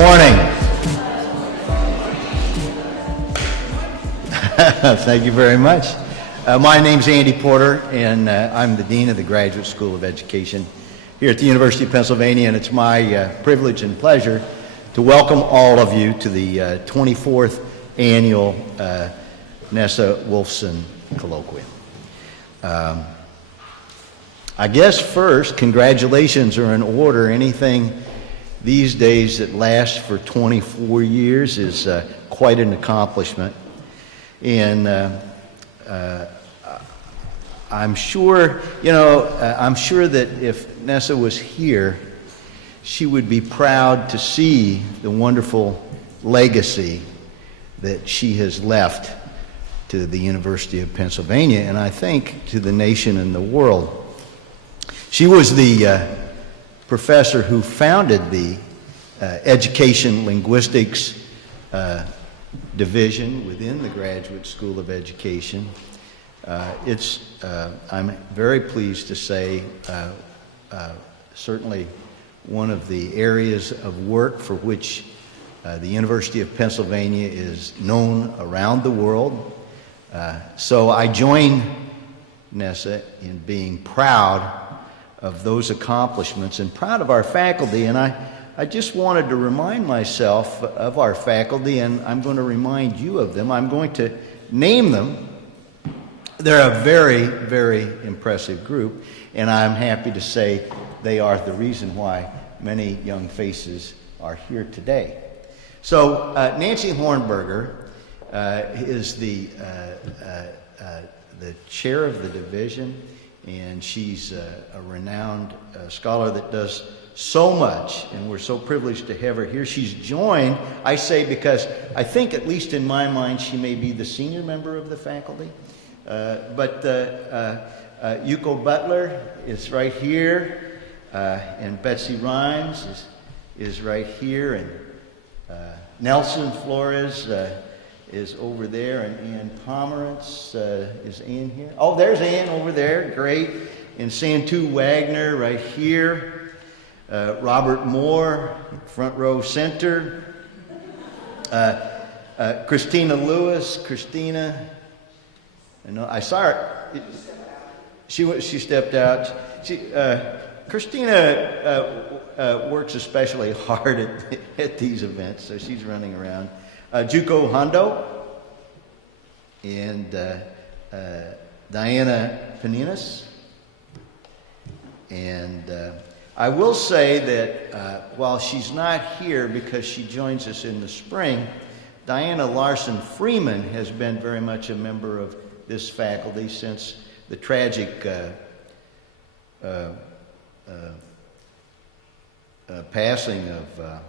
morning. Thank you very much. My name's Andy Porter, and I'm the Dean of the Graduate School of Education here at the University of Pennsylvania, and it's my privilege and pleasure to welcome all of you to the 24th annual Nessa Wolfson Colloquium. I guess first, congratulations are in order. Anything these days that lasts for 24 years is quite an accomplishment. And I'm sure, I'm sure that if Nessa was here, she would be proud to see the wonderful legacy that she has left to the University of Pennsylvania, and I think to the nation and the world. She was the professor who founded the Education Linguistics division within the Graduate School of Education. I'm very pleased to say, certainly one of the areas of work for which the University of Pennsylvania is known around the world. So I join Nessa in being proud of those accomplishments and proud of our faculty, and I just wanted to remind myself of our faculty, and I'm going to remind you of them. I'm going to name them. They're a very, very impressive group, and I'm happy to say they are the reason why many young faces are here today. So Nancy Hornberger is the chair of the division, and she's a renowned scholar that does so much, and we're so privileged to have her here. She's joined, I say because I think, at least in my mind, she may be the senior member of the faculty. But Yuko Butler is right here, and Betsy Rhymes is right here, and Nelson Flores is over there, and Ann Pomerantz, is Ann here? Oh, there's Ann over there, great. And Santu Wagner right here. Robert Moore, front row center. Christina Lewis, I saw her. She stepped out. Christina works especially hard at these events, so she's running around. Juko Hondo and Diana Paninas. And I will say that while she's not here because she joins us in the spring, Diana Larson Freeman has been very much a member of this faculty since the tragic passing of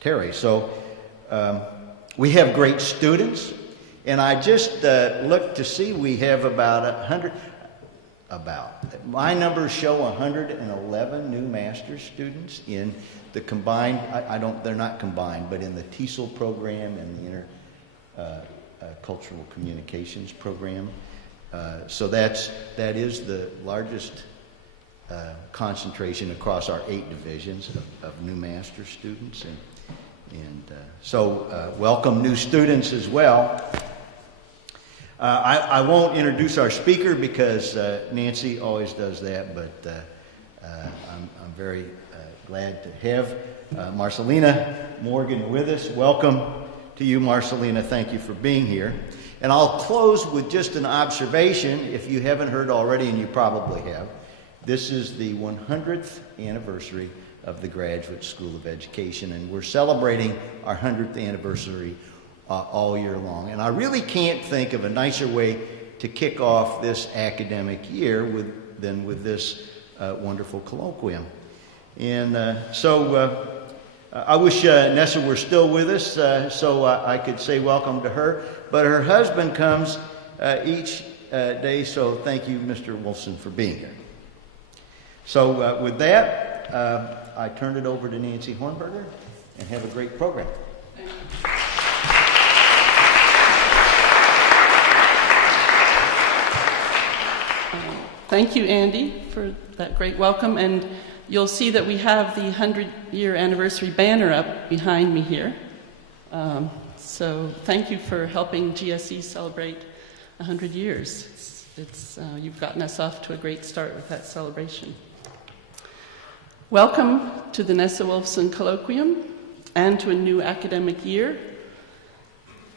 Terry. So we have great students, and I just looked to see we have about 100. My numbers show 111 new master's students in the combined, they're not combined, but in the TESOL program and the Intercultural Communications program. So that is the largest concentration across our 8 divisions of new master's students. So welcome new students as well. I won't introduce our speaker because Nancy always does that, but I'm very glad to have Marcyliena Morgan with us. Welcome to you, Marcyliena. Thank you for being here. And I'll close with just an observation, if you haven't heard already, and you probably have. This is the 100th anniversary of the Graduate School of Education, and we're celebrating our 100th anniversary all year long. And I really can't think of a nicer way to kick off this academic year than with this wonderful colloquium. And so I wish Nessa were still with us so I could say welcome to her. But her husband comes each day, so thank you, Mr. Wolfson, for being here. So with that, I turn it over to Nancy Hornberger, and have a great program. Thank you, Andy, for that great welcome. And you'll see that we have the 100-year anniversary banner up behind me here. So thank you for helping GSE celebrate 100 years. You've gotten us off to a great start with that celebration. Welcome to the Nessa Wolfson Colloquium and to a new academic year.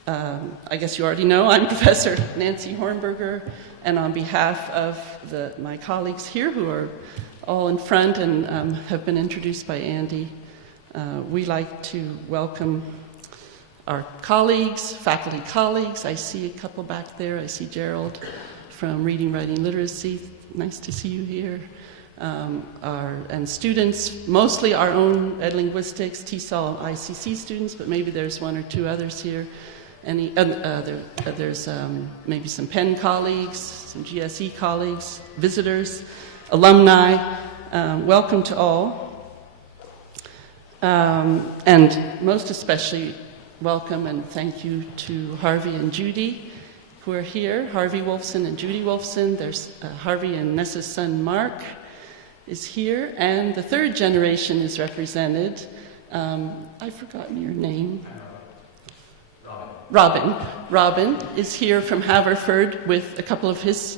I guess you already know I'm Professor Nancy Hornberger, and on behalf of my colleagues here who are all in front and have been introduced by Andy, we like to welcome our colleagues, faculty colleagues. I see a couple back there. I see Gerald from Reading, Writing, Literacy. Nice to see you here. And students, mostly our own Ed Linguistics, TESOL, ICC students, but maybe there's one or two others here. There's maybe some Penn colleagues, some GSE colleagues, visitors, alumni. Welcome to all. And most especially, welcome and thank you to Harvey and Judy, who are here. Harvey Wolfson and Judy Wolfson. There's Harvey and Nessa's son, Mark, is here. And the third generation is represented. I've forgotten your name. Robin is here from Haverford with a couple of his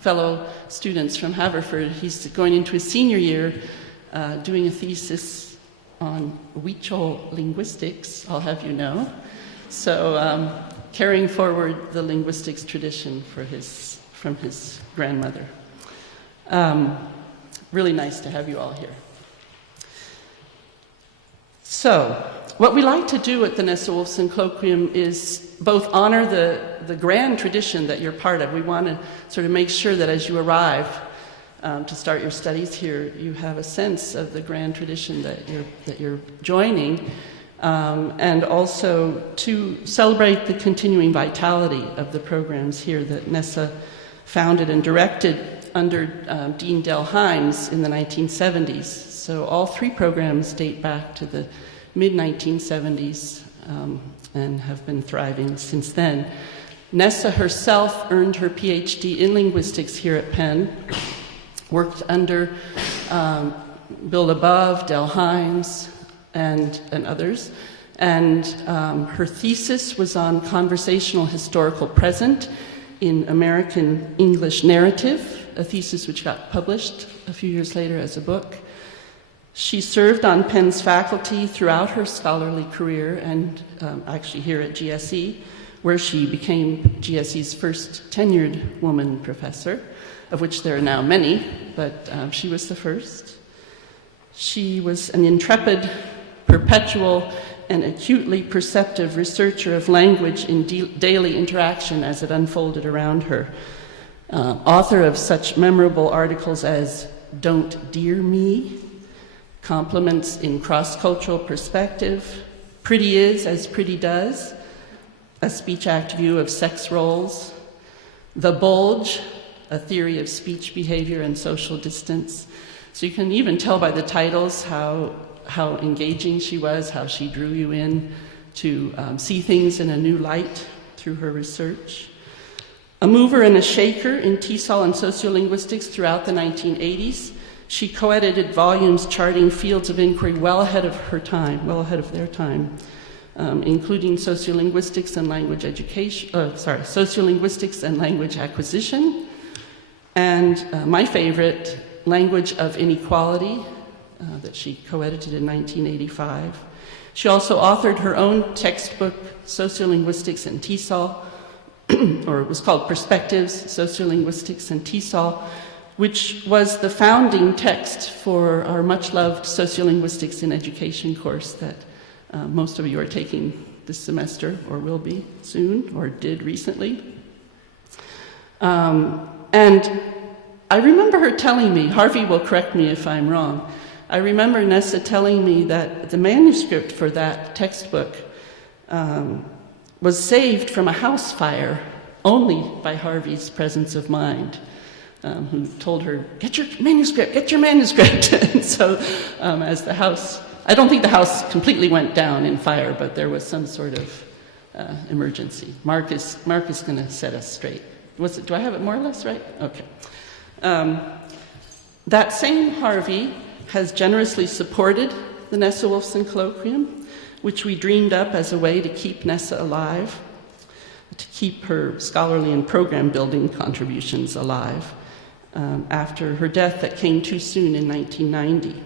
fellow students from Haverford. He's going into his senior year doing a thesis on Huichol linguistics, I'll have you know. So carrying forward the linguistics tradition from his grandmother. Really nice to have you all here. So, what we like to do at the Nessa Wolfson Colloquium is both honor the grand tradition that you're part of. We want to sort of make sure that as you arrive to start your studies here, you have a sense of the grand tradition that you're joining, and also to celebrate the continuing vitality of the programs here that Nessa founded and directed under Dean Del Himes in the 1970s. So all three programs date back to the mid-1970s and have been thriving since then. Nessa herself earned her PhD in linguistics here at Penn, worked under Bill Above, Del Himes, and others. And her thesis was on conversational historical present in American English narrative, a thesis which got published a few years later as a book. She served on Penn's faculty throughout her scholarly career and actually here at GSE, where she became GSE's first tenured woman professor, of which there are now many, but she was the first. She was an intrepid, perpetual, and acutely perceptive researcher of language in daily interaction as it unfolded around her. Author of such memorable articles as Don't Dear Me, Compliments in Cross-Cultural Perspective, Pretty Is as Pretty Does, A Speech Act View of Sex Roles, The Bulge, A Theory of Speech Behavior and Social Distance. So you can even tell by the titles how engaging she was, how she drew you in to see things in a new light through her research. A mover and a shaker in TESOL and sociolinguistics throughout the 1980s, she co-edited volumes charting fields of inquiry well ahead of their time, including sociolinguistics and language sociolinguistics and language acquisition, and my favorite, Language of Inequality, that she co-edited in 1985. She also authored her own textbook, Sociolinguistics and TESOL, or it was called Perspectives, Sociolinguistics and TESOL, which was the founding text for our much-loved Sociolinguistics in Education course that most of you are taking this semester, or will be soon, or did recently. And I remember her telling me, Harvey will correct me if I'm wrong, I remember Nessa telling me that the manuscript for that textbook was saved from a house fire only by Harvey's presence of mind. Who told her, get your manuscript. And so as the house, I don't think the house completely went down in fire, but there was some sort of emergency. Mark is going to set us straight. Do I have it more or less right? Okay. That same Harvey has generously supported the Nessa Wolfson Colloquium, which we dreamed up as a way to keep Nessa alive, to keep her scholarly and program building contributions alive after her death that came too soon in 1990.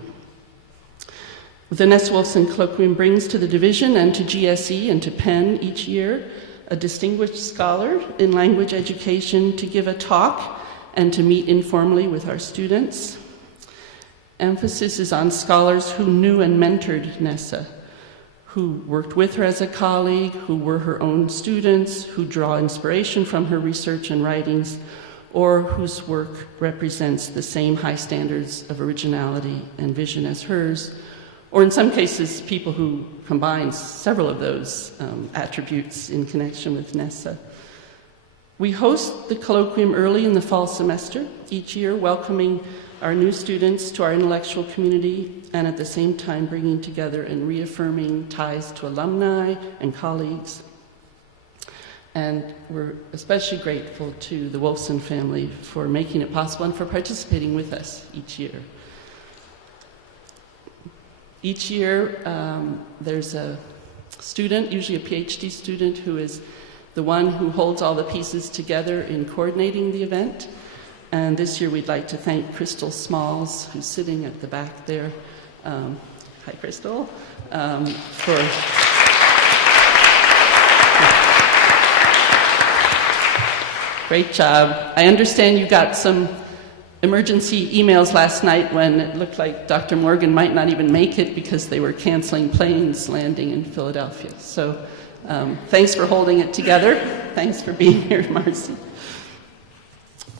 The Nessa Wolfson Colloquium brings to the division and to GSE and to Penn each year a distinguished scholar in language education to give a talk and to meet informally with our students. Emphasis is on scholars who knew and mentored Nessa, who worked with her as a colleague, who were her own students, who draw inspiration from her research and writings, or whose work represents the same high standards of originality and vision as hers, or in some cases, people who combine several of those attributes in connection with Nessa. We host the colloquium early in the fall semester each year, welcoming our new students to our intellectual community, and at the same time bringing together and reaffirming ties to alumni and colleagues. And we're especially grateful to the Wolfson family for making it possible and for participating with us each year. Each year, there's a student, usually a PhD student, who is the one who holds all the pieces together in coordinating the event. And this year, we'd like to thank Crystal Smalls, who's sitting at the back there. Hi, Crystal. Great job. I understand you got some emergency emails last night when it looked like Dr. Morgan might not even make it because they were canceling planes landing in Philadelphia. So thanks for holding it together. Thanks for being here, Marcy.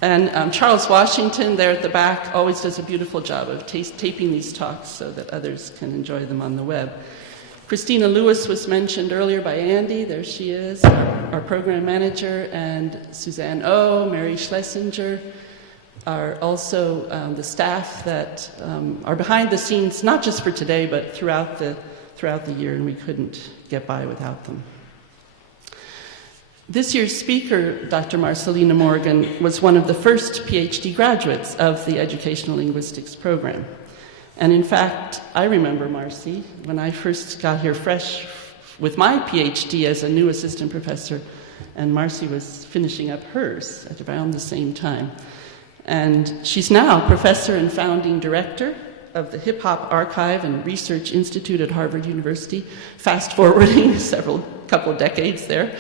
And Charles Washington there at the back always does a beautiful job of taping these talks so that others can enjoy them on the web. Christina Lewis was mentioned earlier by Andy. There she is, our program manager, and Suzanne O, Mary Schlesinger are also the staff that are behind the scenes, not just for today, but throughout the year, and we couldn't get by without them. This year's speaker, Dr. Marcyliena Morgan, was one of the first PhD graduates of the Educational Linguistics program. And in fact, I remember Marcy when I first got here fresh with my PhD as a new assistant professor, and Marcy was finishing up hers at around the same time. And she's now professor and founding director of the Hiphop Archive and Research Institute at Harvard University, fast-forwarding couple decades there,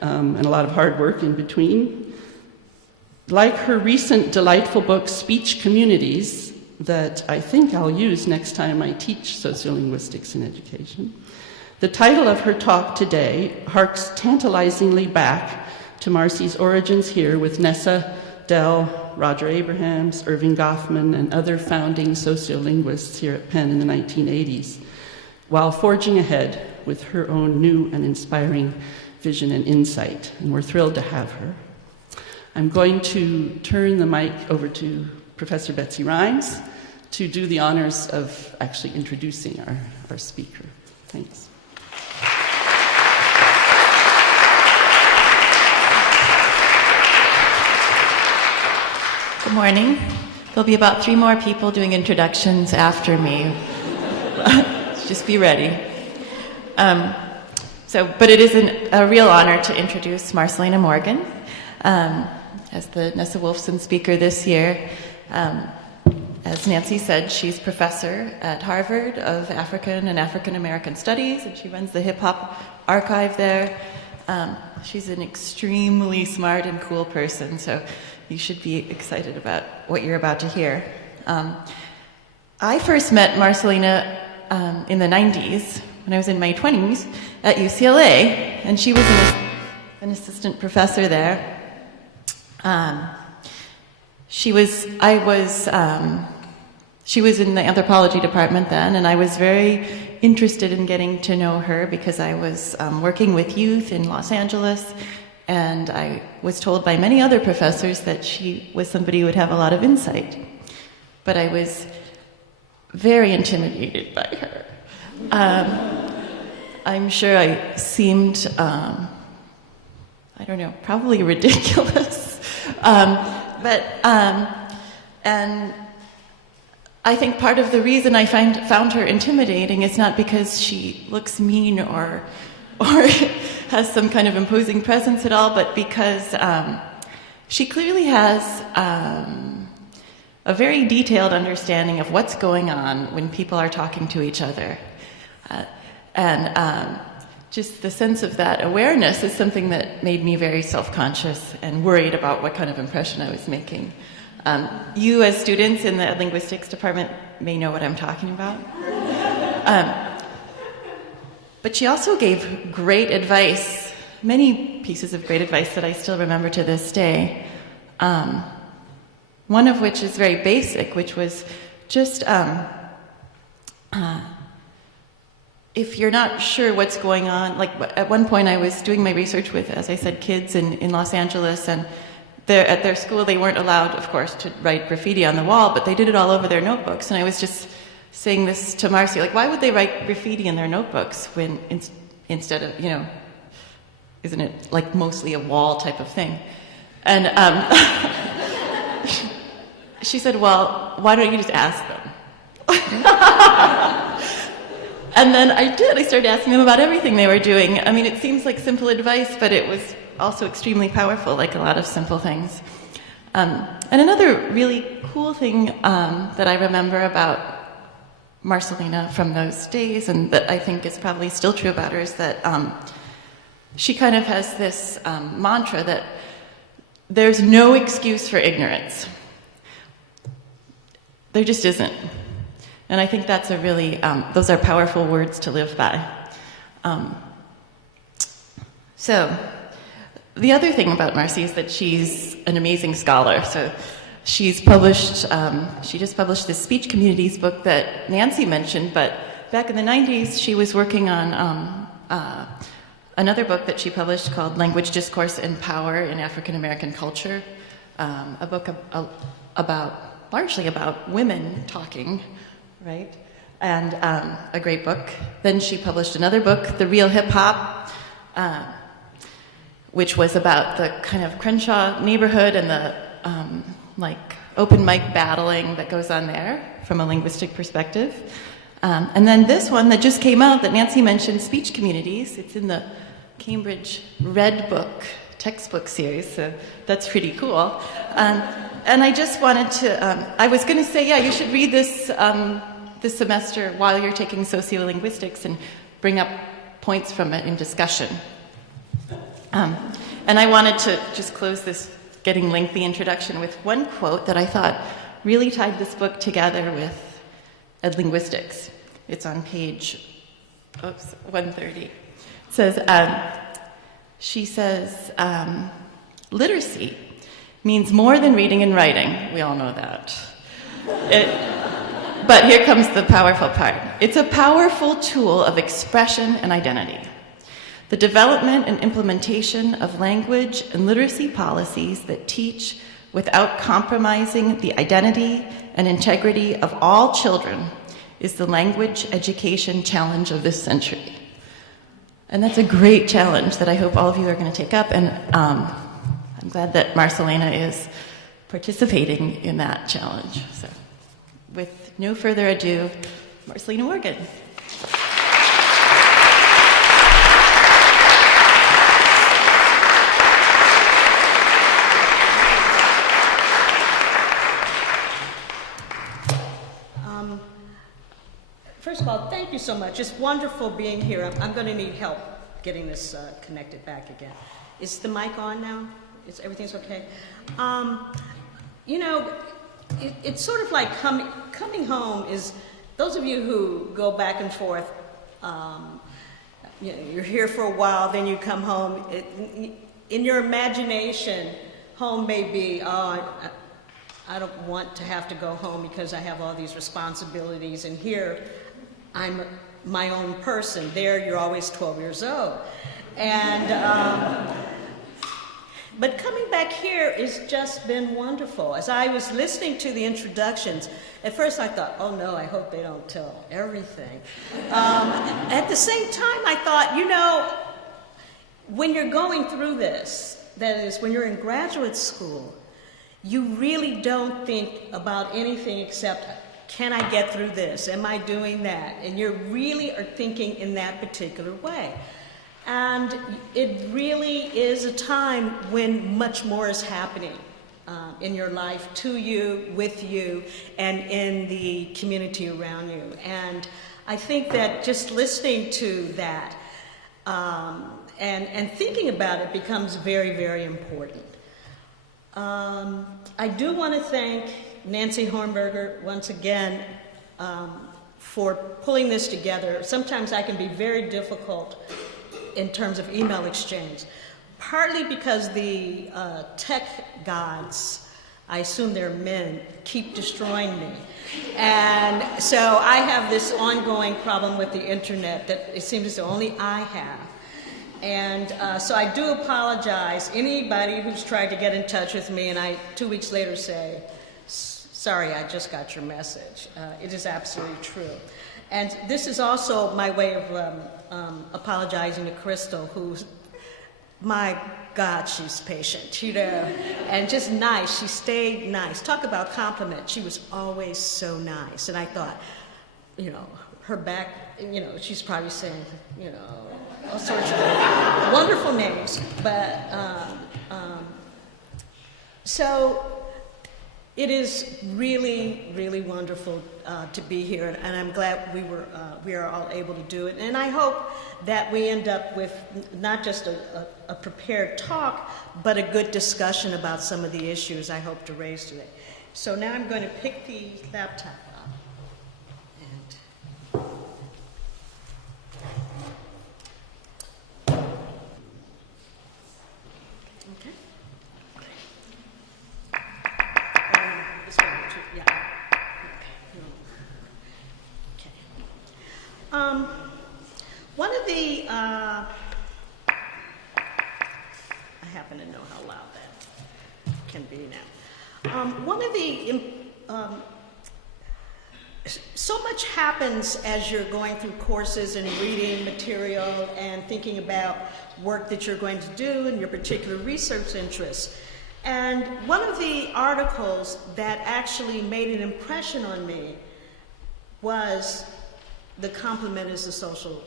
and a lot of hard work in between. Like her recent delightful book, Speech Communities, that I think I'll use next time I teach sociolinguistics in education, the title of her talk today harks tantalizingly back to Marcy's origins here with Nessa, Dell, Roger Abrahams, Irving Goffman, and other founding sociolinguists here at Penn in the 1980s, while forging ahead with her own new and inspiring vision and insight, and we're thrilled to have her. I'm going to turn the mic over to Professor Betsy Rhymes to do the honors of actually introducing our speaker. Thanks. Good morning. There'll be about 3 more people doing introductions after me. Just be ready. But it is a real honor to introduce Marcyliena Morgan as the Nessa Wolfson speaker this year. As Nancy said, she's professor at Harvard of African and African American Studies, and she runs the Hiphop Archive there. She's an extremely smart and cool person, so you should be excited about what you're about to hear. I first met Marcyliena in the 90s, when I was in my 20s, at UCLA, and she was an assistant professor there. She was in the anthropology department then, and I was very interested in getting to know her because I was working with youth in Los Angeles, and I was told by many other professors that she was somebody who would have a lot of insight. But I was very intimidated by her. I'm sure I seemed, probably ridiculous. And I think part of the reason I found her intimidating is not because she looks mean or has some kind of imposing presence at all, but because she clearly has a very detailed understanding of what's going on when people are talking to each other. And just the sense of that awareness is something that made me very self-conscious and worried about what kind of impression I was making. You, as students in the linguistics department, may know what I'm talking about. But she also gave great advice, many pieces of great advice that I still remember to this day. One of which is very basic, which was just if you're not sure what's going on, like at one point I was doing my research with, as I said, kids in Los Angeles, and at their school they weren't allowed, of course, to write graffiti on the wall, but they did it all over their notebooks. And I was just saying this to Marcy, like, why would they write graffiti in their notebooks when instead of, isn't it like mostly a wall type of thing? And she said, well, why don't you just ask them? And then I did. I started asking them about everything they were doing. I mean, it seems like simple advice, but it was also extremely powerful, like a lot of simple things. And another really cool thing that I remember about Marcyliena from those days, and that I think is probably still true about her, is that she kind of has this mantra that there's no excuse for ignorance. There just isn't. And I think that's a really, those are powerful words to live by. So, the other thing about Marcy is that she's an amazing scholar. So, she's published, she just published this speech communities book that Nancy mentioned, but back in the 90s, she was working on another book that she published called Language, Discourse, and Power in African American Culture, a book largely about women talking, right? And a great book. Then she published another book, The Real Hiphop, which was about the kind of Crenshaw neighborhood and the open mic battling that goes on there from a linguistic perspective. And then this one that just came out that Nancy mentioned, Speech Communities. It's in the Cambridge Red Book textbook series, so that's pretty cool. And I just wanted to, I was going to say, yeah, you should read this this semester while you're taking sociolinguistics and bring up points from it in discussion. And I wanted to just close this getting lengthy introduction with one quote that I thought really tied this book together with linguistics. It's on page 130. It says, she says, literacy means more than reading and writing. We all know that. But here comes the powerful part. It's a powerful tool of expression and identity. The development and implementation of language and literacy policies that teach without compromising the identity and integrity of all children is the language education challenge of this century. And that's a great challenge that I hope all of you are going to take up, and I'm glad that Marcyliena is participating in that challenge. So, with no further ado, Marcyliena Morgan. First of all, thank you so much. It's wonderful being here. I'm going to need help getting this connected back again. Is the mic on now? Everything's okay? It's sort of like coming home is, those of you who go back and forth, you're here for a while, then you come home. In your imagination, home may be, I don't want to have to go home because I have all these responsibilities, and here I'm my own person. There, you're always 12 years old. And, but coming back here has just been wonderful. As I was listening to the introductions, at first I thought, oh no, I hope they don't tell everything. At the same time, I thought, when you're going through this, that is, when you're in graduate school, you really don't think about anything except, Can I get through this? Am I doing that? And you really are thinking in that particular way. And it really is a time when much more is happening in your life, to you, with you, and in the community around you. And I think that just listening to that and thinking about it becomes very, very important. I do want to thank Nancy Hornberger once again for pulling this together. Sometimes I can be very difficult in terms of email exchange, partly because the tech gods, I assume they're men, keep destroying me. And so I have this ongoing problem with the internet that it seems as though only I have. And so I do apologize. Anybody who's tried to get in touch with me and I 2 weeks later say, sorry, I just got your message. It is absolutely true. And this is also my way of apologizing to Crystal, who's, my God, she's patient, you know, and just nice. She stayed nice. Talk about compliment. She was always so nice. And I thought, you know, her back, you know, she's probably saying, you know, all sorts of wonderful names. But so it is really, really wonderful to be here, and I'm glad we are all able to do it. And I hope that we end up with not just a prepared talk, but a good discussion about some of the issues I hope to raise today. So now I'm going to pick the laptop up. Okay. This one, too. Yeah. Okay. One of the, I happen to know how loud that can be now. One of the, so much happens as you're going through courses and reading material and thinking about work that you're going to do and your particular research interests. And one of the articles that actually made an impression on me was "The Complement is a Social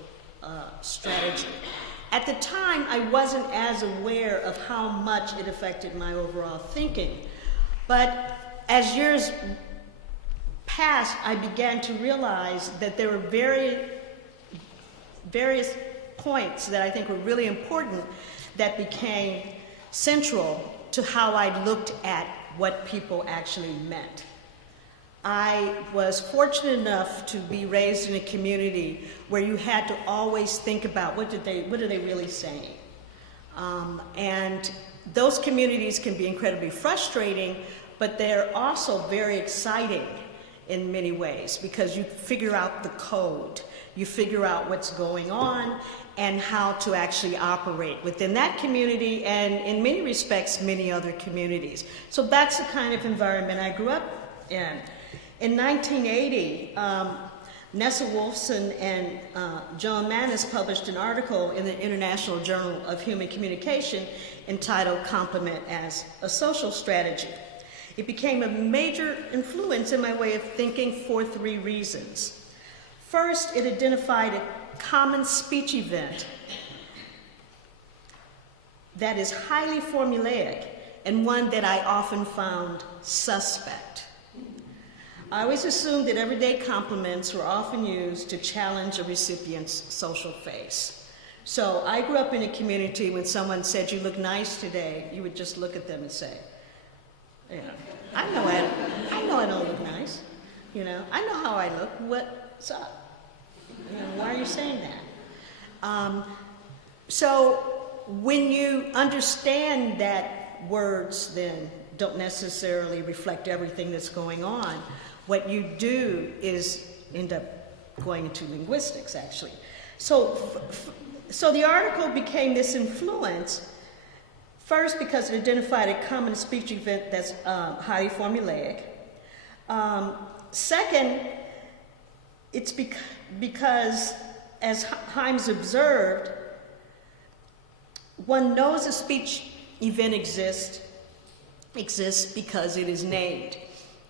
Strategy." At the time, I wasn't as aware of how much it affected my overall thinking. But as years passed, I began to realize that there were various points that I think were really important that became central to how I looked at what people actually meant. I was fortunate enough to be raised in a community where you had to always think about what are they really saying? And those communities can be incredibly frustrating, but they're also very exciting in many ways because you figure out the code, you figure out what's going on and how to actually operate within that community and in many respects, many other communities. So that's the kind of environment I grew up in. In 1980, Nessa Wolfson and Joan Mannis published an article in the International Journal of Human Communication entitled "Complement as a Social Strategy." It became a major influence in my way of thinking for 3 reasons. First, it identified a common speech event that is highly formulaic and one that I often found suspect. I always assumed that everyday compliments were often used to challenge a recipient's social face. So I grew up in a community when someone said, "You look nice today," you would just look at them and say, you know, I know I don't look nice. You know, I know how I look. What's up? You know, why are you saying that? So when you understand that words then don't necessarily reflect everything that's going on, what you do is end up going into linguistics, actually. So the article became this influence, first because it identified a common speech event that's highly formulaic. Second, it's because, as Himes observed, one knows a speech event exists because it is named.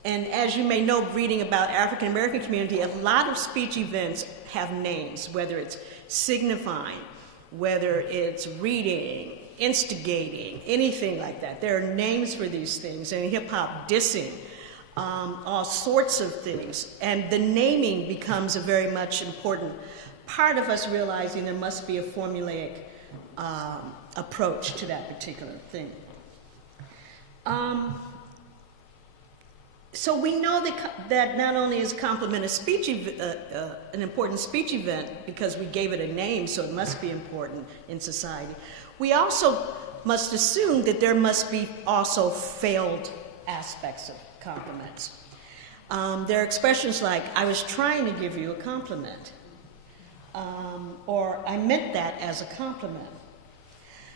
And as you may know, reading about African American community, a lot of speech events have names, whether it's signifying, whether it's reading, instigating, anything like that. There are names for these things, and hip-hop dissing, all sorts of things. And the naming becomes a very much important part of us realizing there must be a formulaic approach to that particular thing. So we know that not only is compliment a speech an important speech event because we gave it a name, so it must be important in society. We also must assume that there must be also failed aspects of compliments. There are expressions like, I was trying to give you a compliment, or I meant that as a compliment.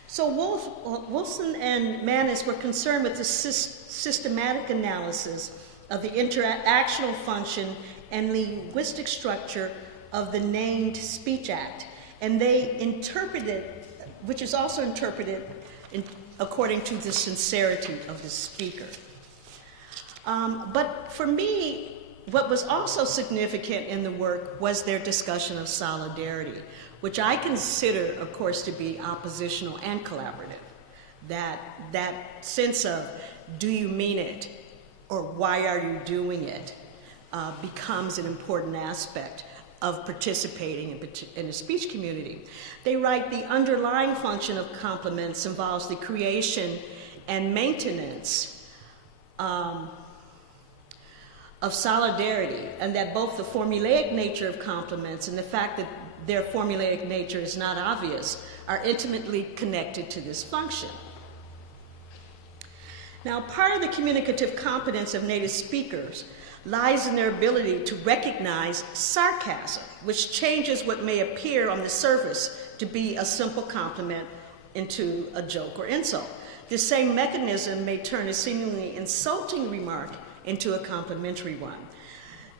So Wolfson and Maness were concerned with the systematic analysis of the interactional function and linguistic structure of the named speech act. And they interpreted, which is also interpreted according to the sincerity of the speaker. But for me, what was also significant in the work was their discussion of solidarity, which I consider, of course, to be oppositional and collaborative. That sense of, do you mean it, or why are you doing it, becomes an important aspect of participating in a speech community. They write, the underlying function of compliments involves the creation and maintenance of solidarity, and that both the formulaic nature of compliments and the fact that their formulaic nature is not obvious are intimately connected to this function. Now, part of the communicative competence of native speakers lies in their ability to recognize sarcasm, which changes what may appear on the surface to be a simple compliment into a joke or insult. This same mechanism may turn a seemingly insulting remark into a complimentary one.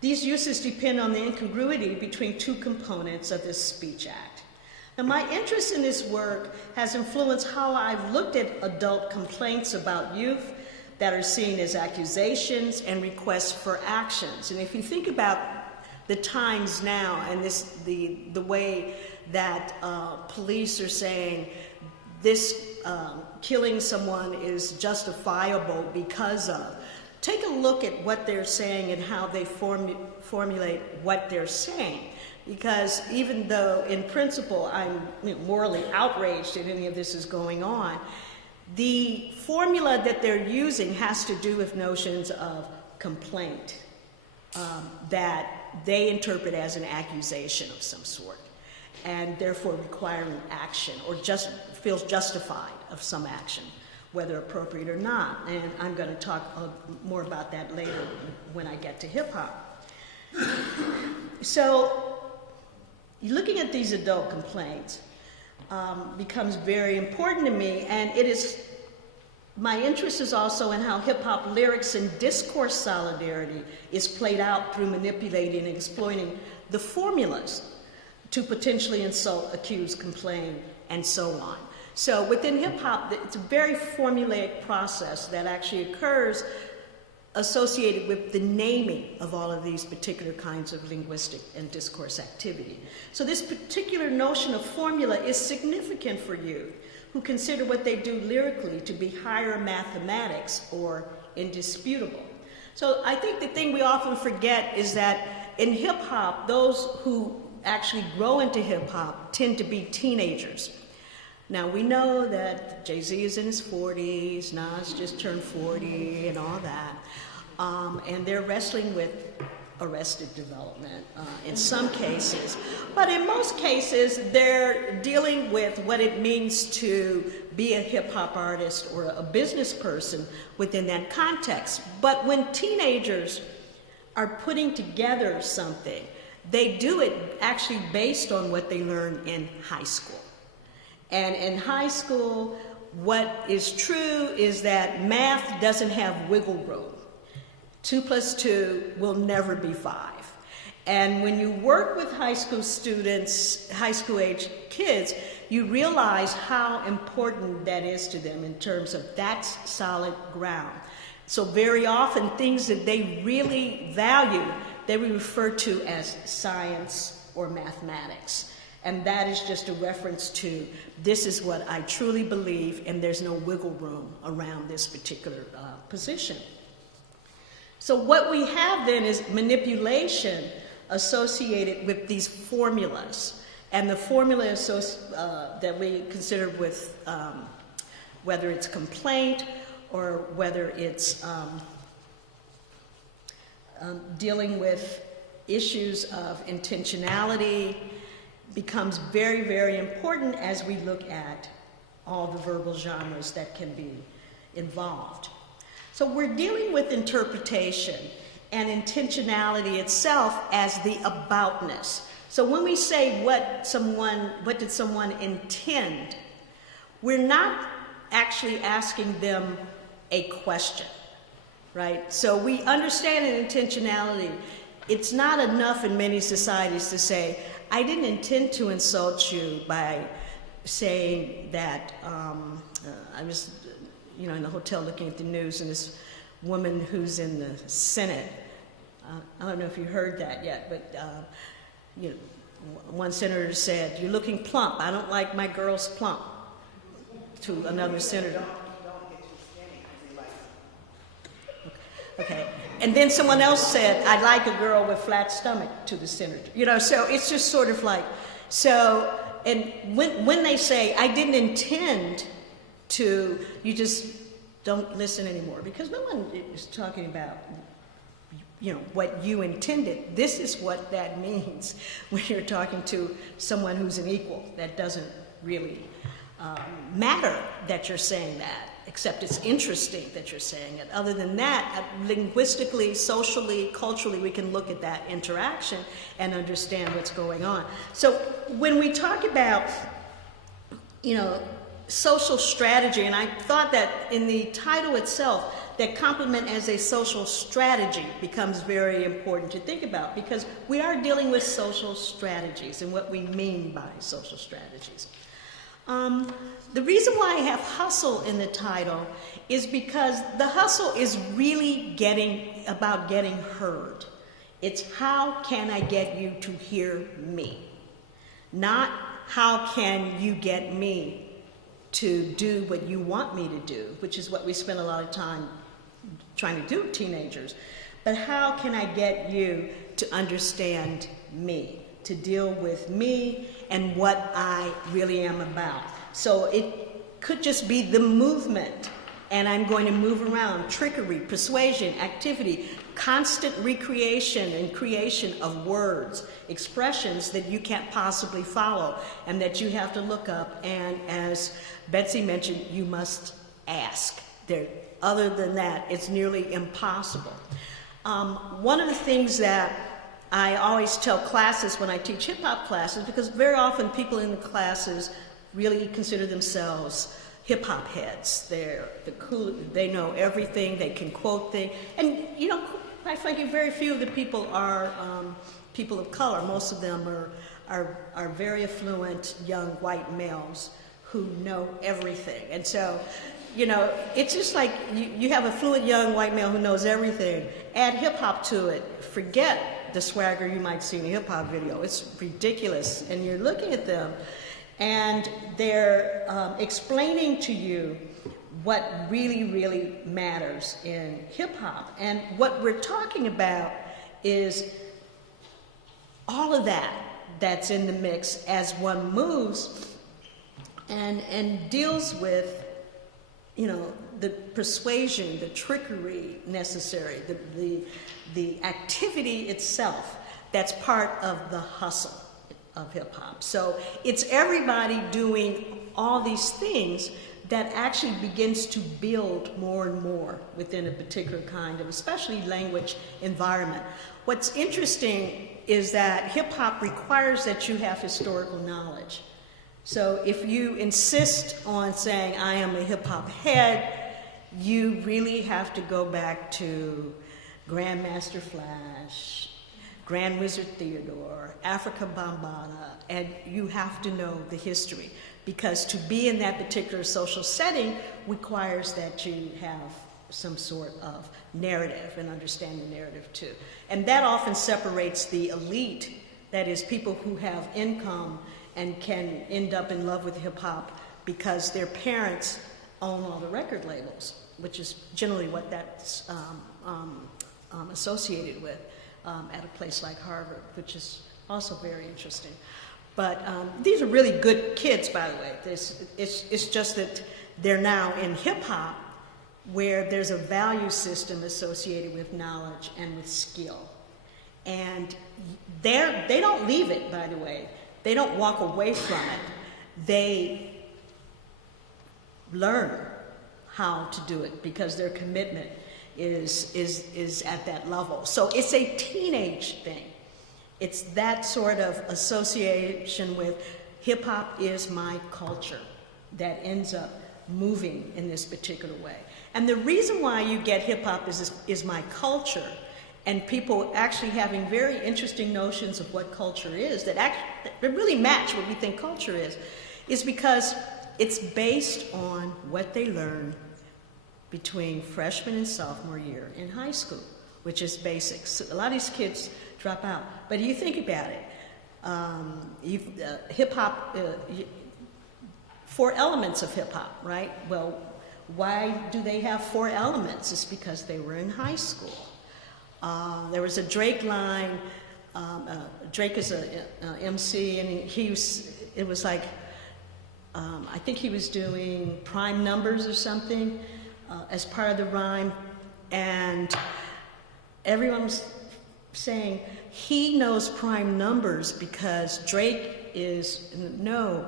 These uses depend on the incongruity between two components of this speech act. Now, my interest in this work has influenced how I've looked at adult complaints about youth that are seen as accusations and requests for actions. And if you think about the times now and the way that police are saying this killing someone is justifiable because of, take a look at what they're saying and how they formulate what they're saying. Because even though in principle I'm morally outraged that any of this is going on, the formula that they're using has to do with notions of complaint that they interpret as an accusation of some sort, and therefore requiring action, or just feels justified of some action, whether appropriate or not. And I'm going to talk more about that later when I get to hip-hop. So looking at these adult complaints becomes very important to me, and it is, my interest is also in how hip-hop lyrics and discourse solidarity is played out through manipulating and exploiting the formulas to potentially insult, accuse, complain, and so on. So within hip-hop, it's a very formulaic process that actually occurs associated with the naming of all of these particular kinds of linguistic and discourse activity. So this particular notion of formula is significant for youth who consider what they do lyrically to be higher mathematics or indisputable. So I think the thing we often forget is that in hip-hop, those who actually grow into hip-hop tend to be teenagers. Now, we know that Jay-Z is in his 40s, Nas just turned 40 and all that, and they're wrestling with arrested development in some cases. But in most cases, they're dealing with what it means to be a hip-hop artist or a business person within that context. But when teenagers are putting together something, they do it actually based on what they learned in high school. And in high school, what is true is that math doesn't have wiggle room. 2 + 2 will never be 5. And when you work with high school students, high school age kids, you realize how important that is to them in terms of that's solid ground. So very often things that they really value, they will refer to as science or mathematics. And that is just a reference to, this is what I truly believe, and there's no wiggle room around this particular position. So what we have then is manipulation associated with these formulas. And the formula that we consider with whether it's complaint or whether it's dealing with issues of intentionality becomes very, very important as we look at all the verbal genres that can be involved. So we're dealing with interpretation and intentionality itself as the aboutness. So when we say what did someone intend, we're not actually asking them a question, right? So we understand in intentionality, it's not enough in many societies to say, I didn't intend to insult you by saying that I was, in the hotel looking at the news, and this woman who's in the Senate, I don't know if you heard that yet, but one senator said, "You're looking plump. I don't like my girls plump," to another senator. Okay. And then someone else said, "I like a girl with flat stomach," to the senator. So it's just sort of like, and when they say, "I didn't intend to," you just don't listen anymore, because no one is talking about, what you intended. This is what that means when you're talking to someone who's an equal. That doesn't really matter that you're saying that, except it's interesting that you're saying it. Other than that, linguistically, socially, culturally, we can look at that interaction and understand what's going on. So when we talk about, social strategy, and I thought that in the title itself, that compliment as a social strategy becomes very important to think about, because we are dealing with social strategies and what we mean by social strategies. The reason why I have hustle in the title is because the hustle is really about getting heard. It's how can I get you to hear me? Not how can you get me to do what you want me to do, which is what we spend a lot of time trying to do with teenagers. But how can I get you to understand me, to deal with me and what I really am about? So it could just be the movement, and I'm going to move around, trickery, persuasion, activity, constant recreation and creation of words, expressions that you can't possibly follow and that you have to look up, and as Betsy mentioned, you must ask. Other than that, it's nearly impossible. One of the things that I always tell classes when I teach hip-hop classes, because very often people in the classes really consider themselves hip-hop heads. They're the cool, they know everything, they can quote things, and quite frankly, very few of the people are people of color. Most of them are very affluent young white males who know everything. And so, it's just like you have a fluent young white male who knows everything. Add hip-hop to it. Forget the swagger you might see in a hip-hop video. It's ridiculous. And you're looking at them, and they're explaining to you what really, really matters in hip-hop. And what we're talking about is all of that's in the mix as one moves and deals with, the persuasion, the trickery necessary, the activity itself that's part of the hustle of hip-hop. So it's everybody doing all these things that actually begins to build more and more within a particular kind of, especially language environment. What's interesting is that hip-hop requires that you have historical knowledge. So if you insist on saying, I am a hip-hop head, you really have to go back to Grandmaster Flash, Grand Wizard Theodore, Africa Bambaataa, and you have to know the history, because to be in that particular social setting requires that you have some sort of narrative and understand the narrative too. And that often separates the elite, that is, people who have income and can end up in love with hip-hop because their parents own all the record labels, which is generally what that's associated with at a place like Harvard, which is also very interesting. But these are really good kids, by the way. It's just that they're now in hip-hop, where there's a value system associated with knowledge and with skill. And they don't leave it, by the way. They don't walk away from it. They learn how to do it because their commitment is at that level. So it's a teenage thing. It's that sort of association with hip-hop is my culture that ends up moving in this particular way. And the reason why you get hip-hop is my culture, and people actually having very interesting notions of what culture is that really match what we think culture is because it's based on what they learn between freshman and sophomore year in high school, which is basics. So a lot of these kids drop out. But you think about it, hip-hop, 4 elements of hip-hop, right? Well, why do they have 4 elements? It's because they were in high school. There was a Drake line. Drake is a MC, and it was like, I think he was doing prime numbers or something as part of the rhyme, and everyone was saying he knows prime numbers because Drake is, no,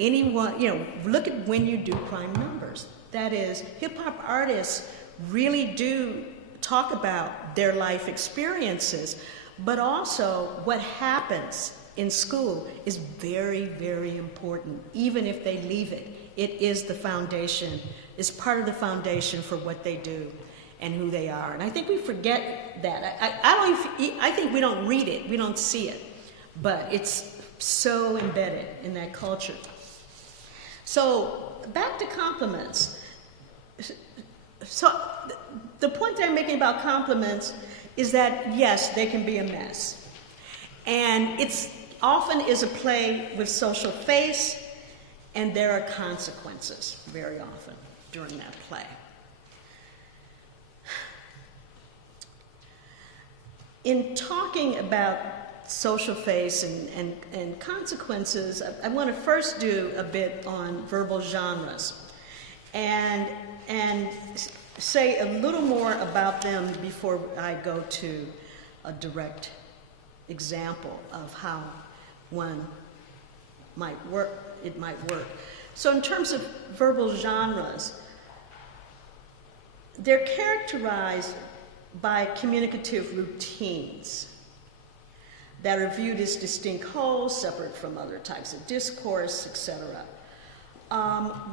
anyone, look at when you do prime numbers. That is, hip-hop artists really do talk about their life experiences, but also what happens in school is very, very important. Even if they leave it, it is the foundation, it's part of the foundation for what they do and who they are. And I think we forget that. I think we don't read it, we don't see it, but it's so embedded in that culture. So back to compliments. So the point that I'm making about compliments is that, yes, they can be a mess. And it's often is a play with social face, and there are consequences very often during that play. In talking about social face and consequences, I want to first do a bit on verbal genres and say a little more about them before I go to a direct example of how one might work. So in terms of verbal genres, they're characterized by communicative routines that are viewed as distinct wholes, separate from other types of discourse, etc.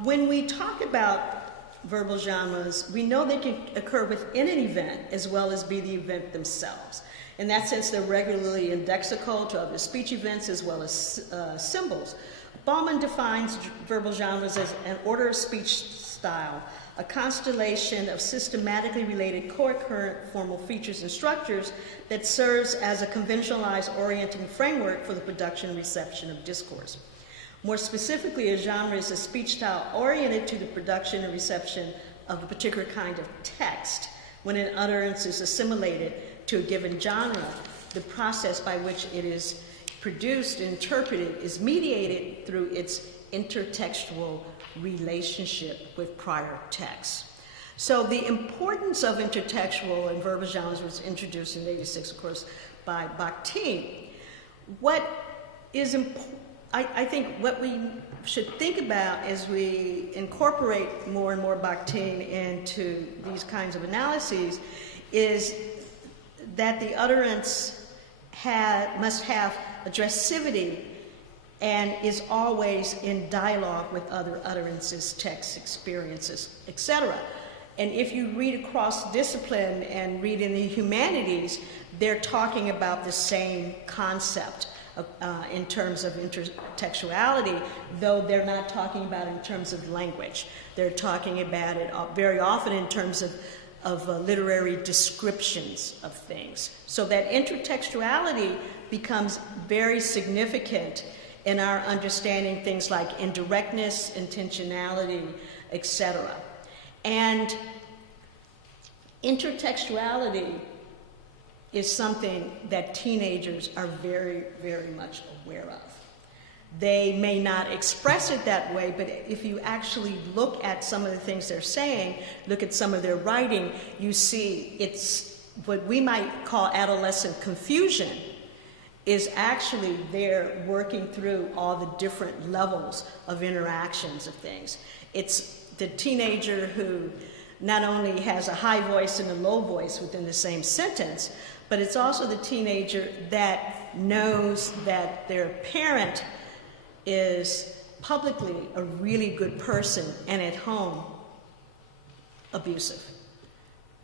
When we talk about verbal genres, we know they can occur within an event as well as be the event themselves. In that sense, they're regularly indexical to other speech events as well as symbols. Bauman defines verbal genres as an order of speech style, a constellation of systematically related co-occurrent formal features and structures that serves as a conventionalized orienting framework for the production and reception of discourse. More specifically, a genre is a speech style oriented to the production and reception of a particular kind of text. When an utterance is assimilated to a given genre, the process by which it is produced and interpreted is mediated through its intertextual relationship with prior texts. So the importance of intertextual and verbal genres was introduced in '86, of course, by Bakhtin. What is I think what we should think about as we incorporate more and more Bakhtin into these kinds of analyses is that the utterance must have addressivity and is always in dialogue with other utterances, texts, experiences, etc. And if you read across discipline and read in the humanities, they're talking about the same concept in terms of intertextuality, though they're not talking about it in terms of language. They're talking about it very often in terms of literary descriptions of things. So that intertextuality becomes very significant in our understanding things like indirectness, intentionality, etc. And intertextuality is something that teenagers are very, very much aware of. They may not express it that way, but if you actually look at some of the things they're saying, look at some of their writing, you see it's what we might call adolescent confusion is actually they're working through all the different levels of interactions of things. It's the teenager who not only has a high voice and a low voice within the same sentence, but it's also the teenager that knows that their parent is publicly a really good person and at home abusive.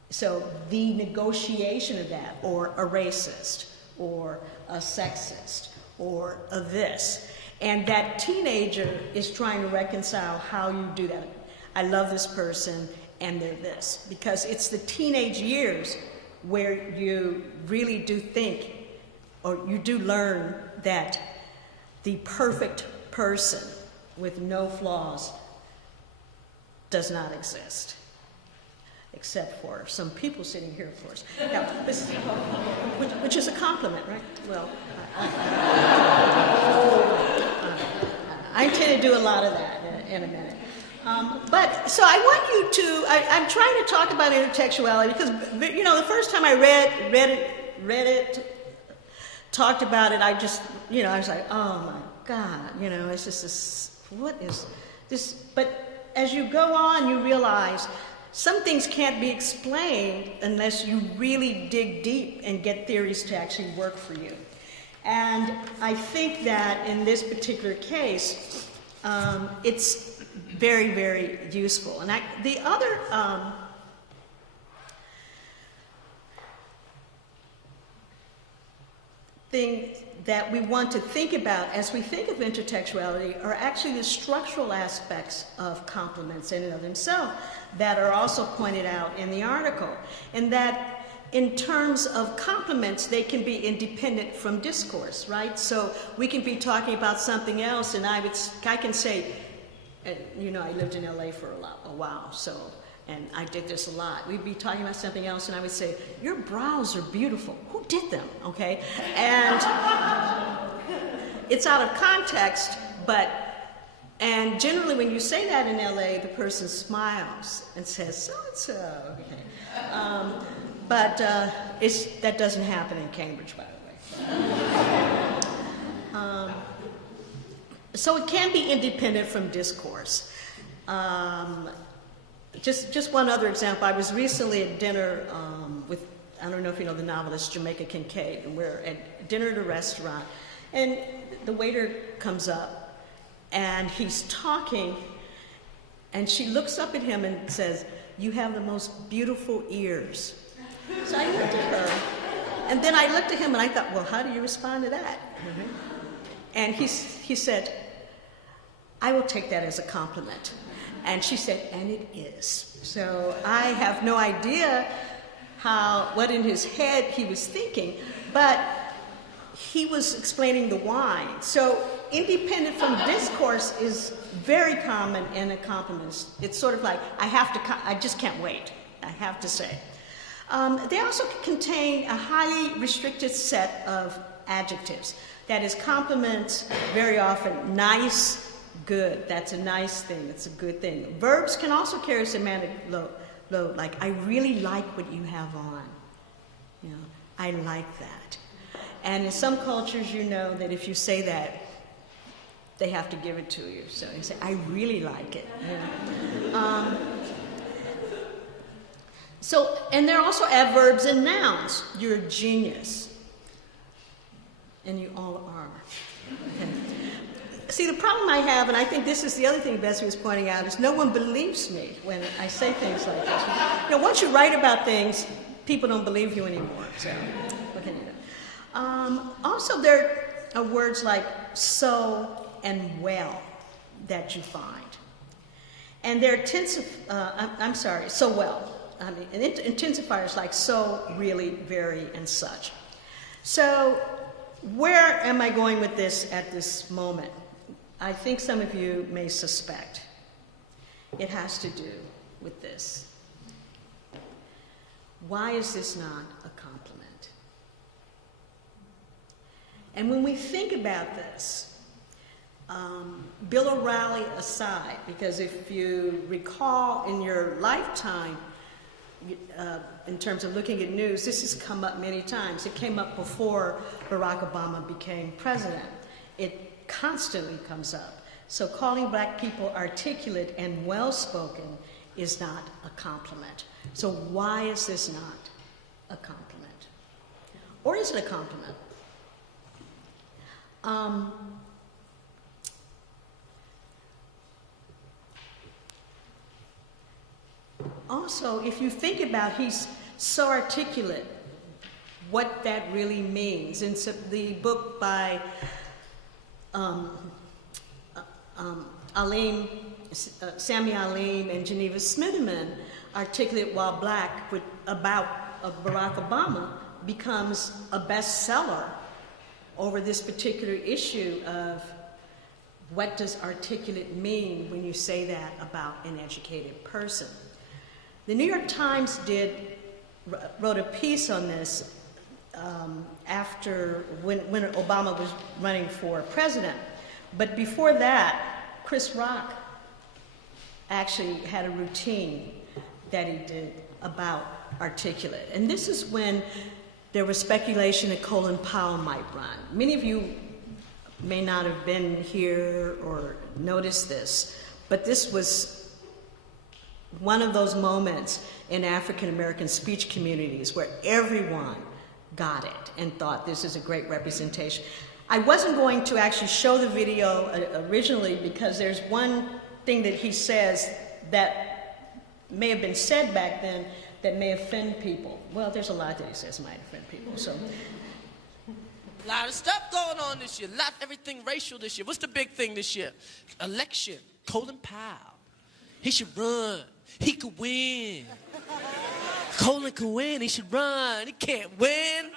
So the negotiation of that, or a racist, or a sexist, or a this, and that teenager is trying to reconcile how you do that. I love this person and they're this, because it's the teenage years where you really do think, or you do learn that the perfect person with no flaws does not exist. Except for some people sitting here, of course. Now, this is, which is a compliment, right? Well, I intend to do a lot of that in a minute. But so I want you to, I'm trying to talk about intertextuality because, you know, the first time I read it, talked about it, I just, you know, I was like, oh my God, you know, it's just this, what is this? But as you go on, you realize some things can't be explained unless you really dig deep and get theories to actually work for you. And I think that in this particular case, it's very, very useful. And the other thing that we want to think about as we think of intertextuality are actually the structural aspects of complements in and of themselves that are also pointed out in the article. And that in terms of complements, they can be independent from discourse, right? So we can be talking about something else, and I can say, you know, I lived in LA for a while, so, and I did this a lot. We'd be talking about something else, and I would say, your brows are beautiful. Who did them, okay? And it's out of context, and generally when you say that in LA, the person smiles and says, so-and-so, okay. But that doesn't happen in Cambridge, by the way. So it can be independent from discourse. Just one other example. I was recently at dinner with, I don't know if you know the novelist Jamaica Kincaid, and we're at dinner at a restaurant, and the waiter comes up, and he's talking, and she looks up at him and says, "You have the most beautiful ears." So I looked at her, and then I looked at him, and I thought, well, how do you respond to that? And he said, "I will take that as a compliment." And she said, "And it is." So I have no idea what in his head he was thinking, but he was explaining the why. So independent from discourse is very common in a compliment. It's sort of like, I just can't wait, I have to say. They also contain a highly restricted set of adjectives. That is, compliments very often nice, good. That's a nice thing. That's a good thing. Verbs can also carry semantic load, like, I really like what you have on. You know, I like that. And in some cultures, you know that if you say that, they have to give it to you. So you say, I really like it. You know? And there are also adverbs and nouns. You're a genius. And you all are. Okay. See, the problem I have, and I think this is the other thing Bessie was pointing out, is no one believes me when I say things like this. You know, once you write about things, people don't believe you anymore. So what can you do? Also, are words like so and well that you find. And they're so well. I mean, intensifiers like so, really, very, and such. So where am I going with this at this moment? I think some of you may suspect. It has to do with this. Why is this not a compliment? And when we think about this, Bill O'Reilly aside, because if you recall in your lifetime, in terms of looking at news, this has come up many times. It came up before Barack Obama became president. It constantly comes up. So calling black people articulate and well-spoken is not a compliment. So why is this not a compliment? Or is it a compliment? Also, if you think about he's so articulate, what that really means. In the book by Sammy Alim and Geneva Smitherman, Articulate While Black, about Barack Obama, becomes a bestseller over this particular issue of what does articulate mean when you say that about an educated person. The New York Times wrote a piece on this after when Obama was running for president. But before that, Chris Rock actually had a routine that he did about articulate. And this is when there was speculation that Colin Powell might run. Many of you may not have been here or noticed this, but this was one of those moments in African American speech communities where everyone got it and thought this is a great representation. I wasn't going to actually show the video originally because there's one thing that he says that may have been said back then that may offend people. Well, there's a lot that he says might offend people, so. A lot of stuff going on this year. Everything racial this year. What's the big thing this year? Election. Colin Powell. He should run. He could win. Colin could win. He should run. He can't win.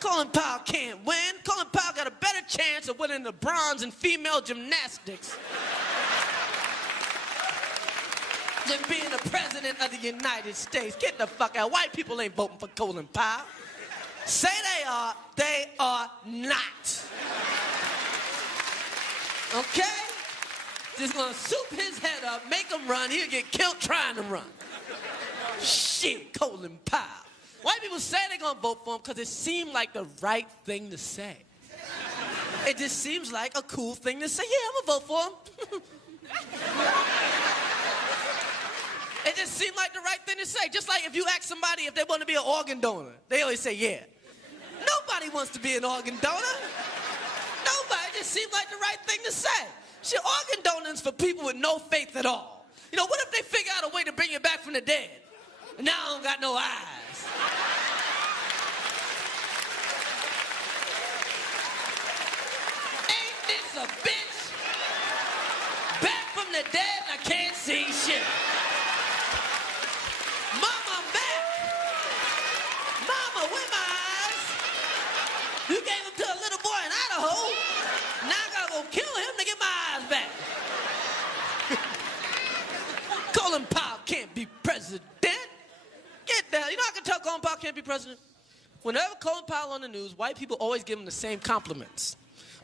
Colin Powell can't win. Colin Powell got a better chance of winning the bronze in female gymnastics than being the president of the United States. Get the fuck out. White people ain't voting for Colin Powell. Say they are not. Okay? Just gonna soup his head up, make him run, he'll get killed trying to run. Shit, Colin Powell. White people say they're gonna vote for him because it seemed like the right thing to say. It just seems like a cool thing to say. Yeah, I'm gonna vote for him. It just seemed like the right thing to say. Just like if you ask somebody if they want to be an organ donor, they always say yeah. Nobody wants to be an organ donor. Nobody. It just seemed like the right thing to say. Shit, organ donors for people with no faith at all. You know, what if they figure out a way to bring you back from the dead? And now I don't got no eyes. Ain't this a bitch? Back from the dead, I can't see shit. Mama, I'm back. Mama, where my eyes? You gave them to a little boy in Idaho. Now I gotta go kill him to get my eyes back. Colin Powell can't be president. Get that. You know I can tell Colin Powell can't be president? Whenever Colin Powell on the news, white people always give him the same compliments.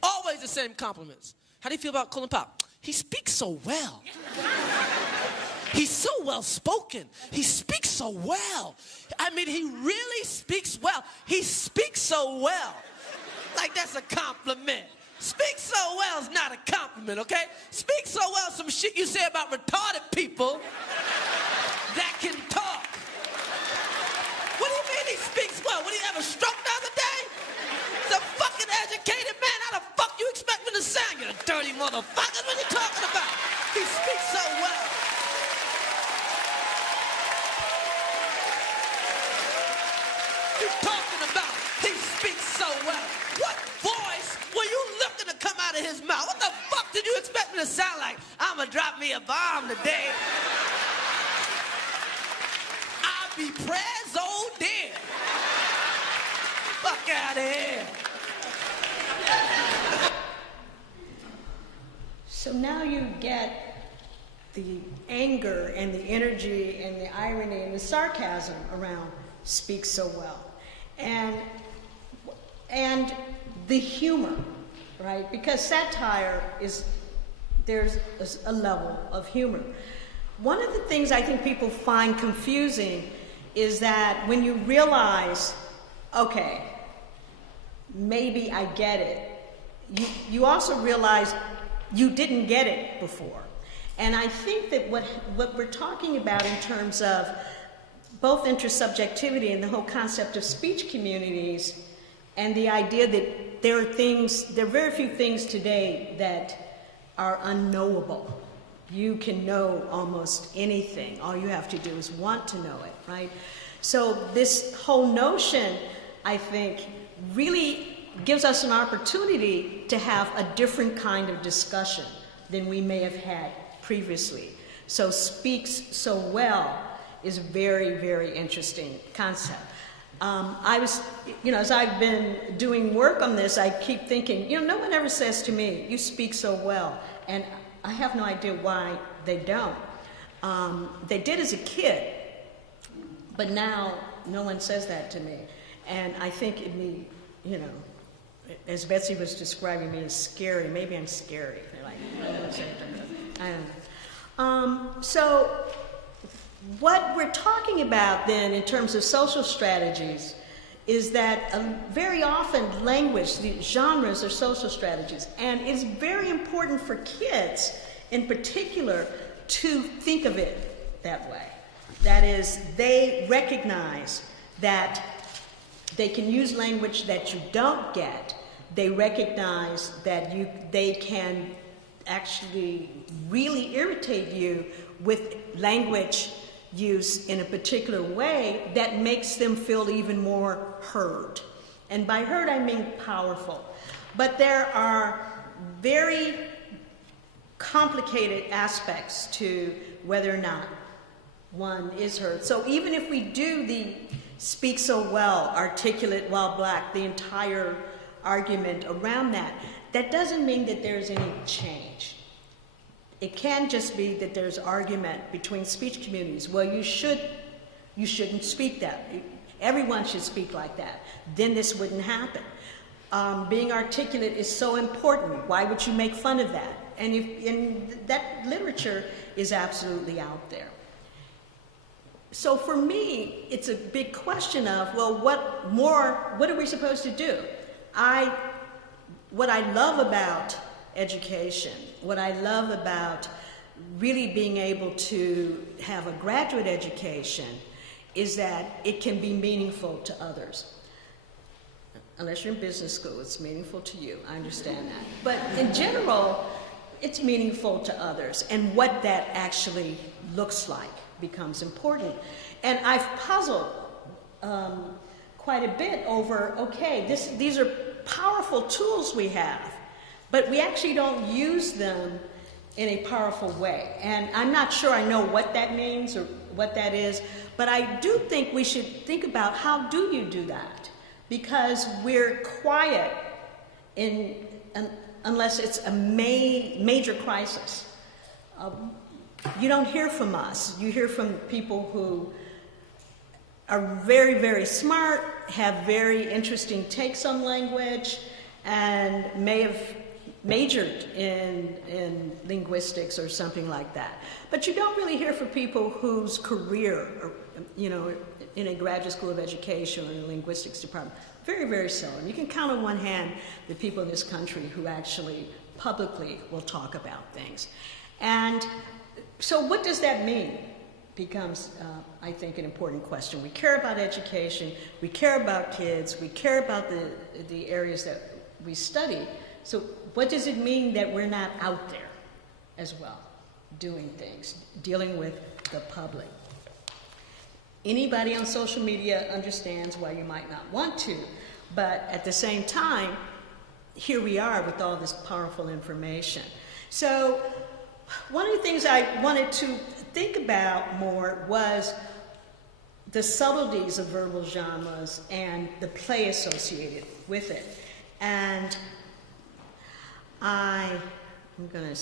Always the same compliments. How do you feel about Colin Powell? He speaks so well. He's so well spoken. He speaks so well. I mean, he really speaks well. He speaks so well. Like that's a compliment. Speak so well is not a compliment, okay? Speak so well, some shit you say about retarded people that can talk. What do you mean he speaks well? What, did he have a stroke the other day? He's a fucking educated man. How the fuck you expect me to sound? You dirty motherfuckers, what are you talking about? He speaks so well. You talking about he speaks so well. What voice were you Did you expect me to sound like I'm gonna drop me a bomb today? I'll be prez old dead. Fuck out of here. So now you get the anger and the energy and the irony and the sarcasm around Speak So Well. And the humor, right? Because satire there's a level of humor. One of the things I think people find confusing is that when you realize, okay, maybe I get it, you also realize you didn't get it before. And I think that what we're talking about in terms of both intersubjectivity and the whole concept of speech communities and the idea that there are very few things today that are unknowable. You can know almost anything. All you have to do is want to know it, right? So this whole notion, I think, really gives us an opportunity to have a different kind of discussion than we may have had previously. So Speaks So Well is a very, very interesting concept. As I've been doing work on this, I keep thinking, no one ever says to me, you speak so well. And I have no idea why they don't. They did as a kid, but now no one says that to me. And I think as Betsy was describing me as scary, maybe I'm scary. They're like, I don't know. So what we're talking about then in terms of social strategies is that very often language, the genres are social strategies, and it's very important for kids in particular to think of it that way. That is, they recognize that they can use language that you don't get. They recognize that they can actually really irritate you with language use in a particular way that makes them feel even more heard. And by heard, I mean powerful. But there are very complicated aspects to whether or not one is heard. So even if we do the Speak So Well, articulate while black, the entire argument around that, that doesn't mean that there's any change. It can just be that there's argument between speech communities. Well, you shouldn't speak that. Everyone should speak like that. Then this wouldn't happen. Being articulate is so important. Why would you make fun of that? And that literature is absolutely out there. So for me, it's a big question of, well, what are we supposed to do? What I love about education, what I love about really being able to have a graduate education is that it can be meaningful to others. Unless you're in business school, it's meaningful to you. I understand that. But in general, it's meaningful to others. And what that actually looks like becomes important. And I've puzzled quite a bit over, okay, these are powerful tools we have, but we actually don't use them in a powerful way. And I'm not sure I know what that means or what that is, but I do think we should think about how do you do that? Because we're quiet unless it's a major crisis. You don't hear from us. You hear from people who are very, very smart, have very interesting takes on language, and may have majored in linguistics or something like that. But you don't really hear from people whose career, in a graduate school of education or in a linguistics department. Very, very seldom. You can count on one hand the people in this country who actually publicly will talk about things. And so what does that mean? Becomes, I think, an important question. We care about education, we care about kids, we care about the areas that we study. So what does it mean that we're not out there as well, doing things, dealing with the public? Anybody on social media understands why you might not want to, but at the same time, here we are with all this powerful information. So one of the things I wanted to think about more was the subtleties of verbal genres and the play associated with it. And I'm going to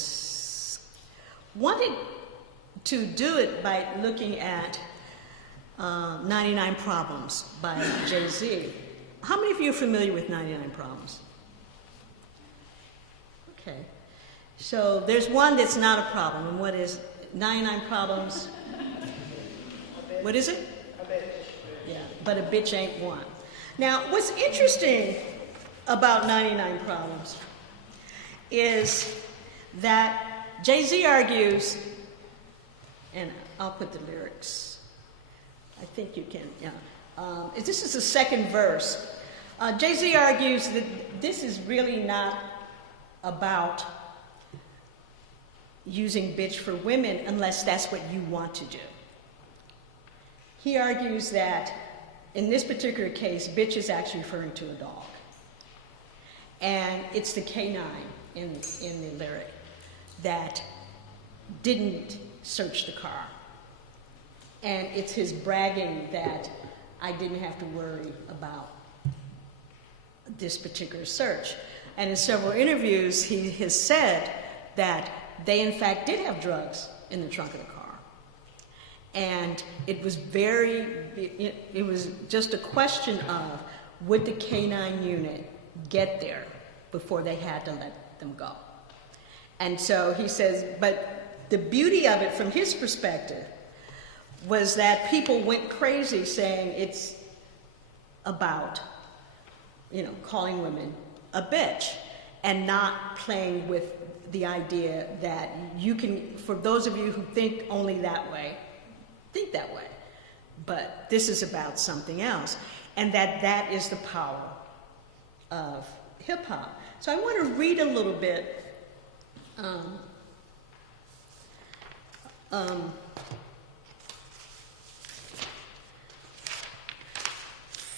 wanted to do it by looking at 99 Problems by Jay-Z. How many of you are familiar with 99 Problems? Okay. So there's one that's not a problem. And what is 99 Problems? What is it? Yeah, but a bitch ain't one. Now, what's interesting about 99 Problems is that Jay-Z argues, and I'll put the lyrics. I think you can, yeah. This is the second verse. Jay-Z argues that this is really not about using bitch for women unless that's what you want to do. He argues that in this particular case, bitch is actually referring to a dog. And it's the canine in the lyric that didn't search the car. And it's his bragging that I didn't have to worry about this particular search. And in several interviews, he has said that they in fact did have drugs in the trunk of the car. And it was it was just a question of, would the canine unit get there before they had to let them go? And so he says, but the beauty of it from his perspective was that people went crazy saying it's about, calling women a bitch and not playing with the idea that you can, for those of you who think only that way, think that way. But this is about something else. And that is the power of hip hop. So I want to read a little bit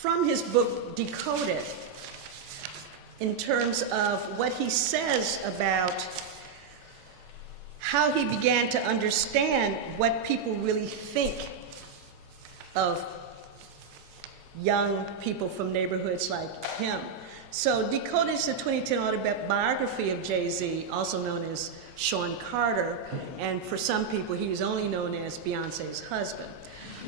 from his book Decoded, in terms of what he says about how he began to understand what people really think of young people from neighborhoods like him. So Decoded is the 2010 autobiography of Jay-Z, also known as Sean Carter, and for some people he is only known as Beyonce's husband.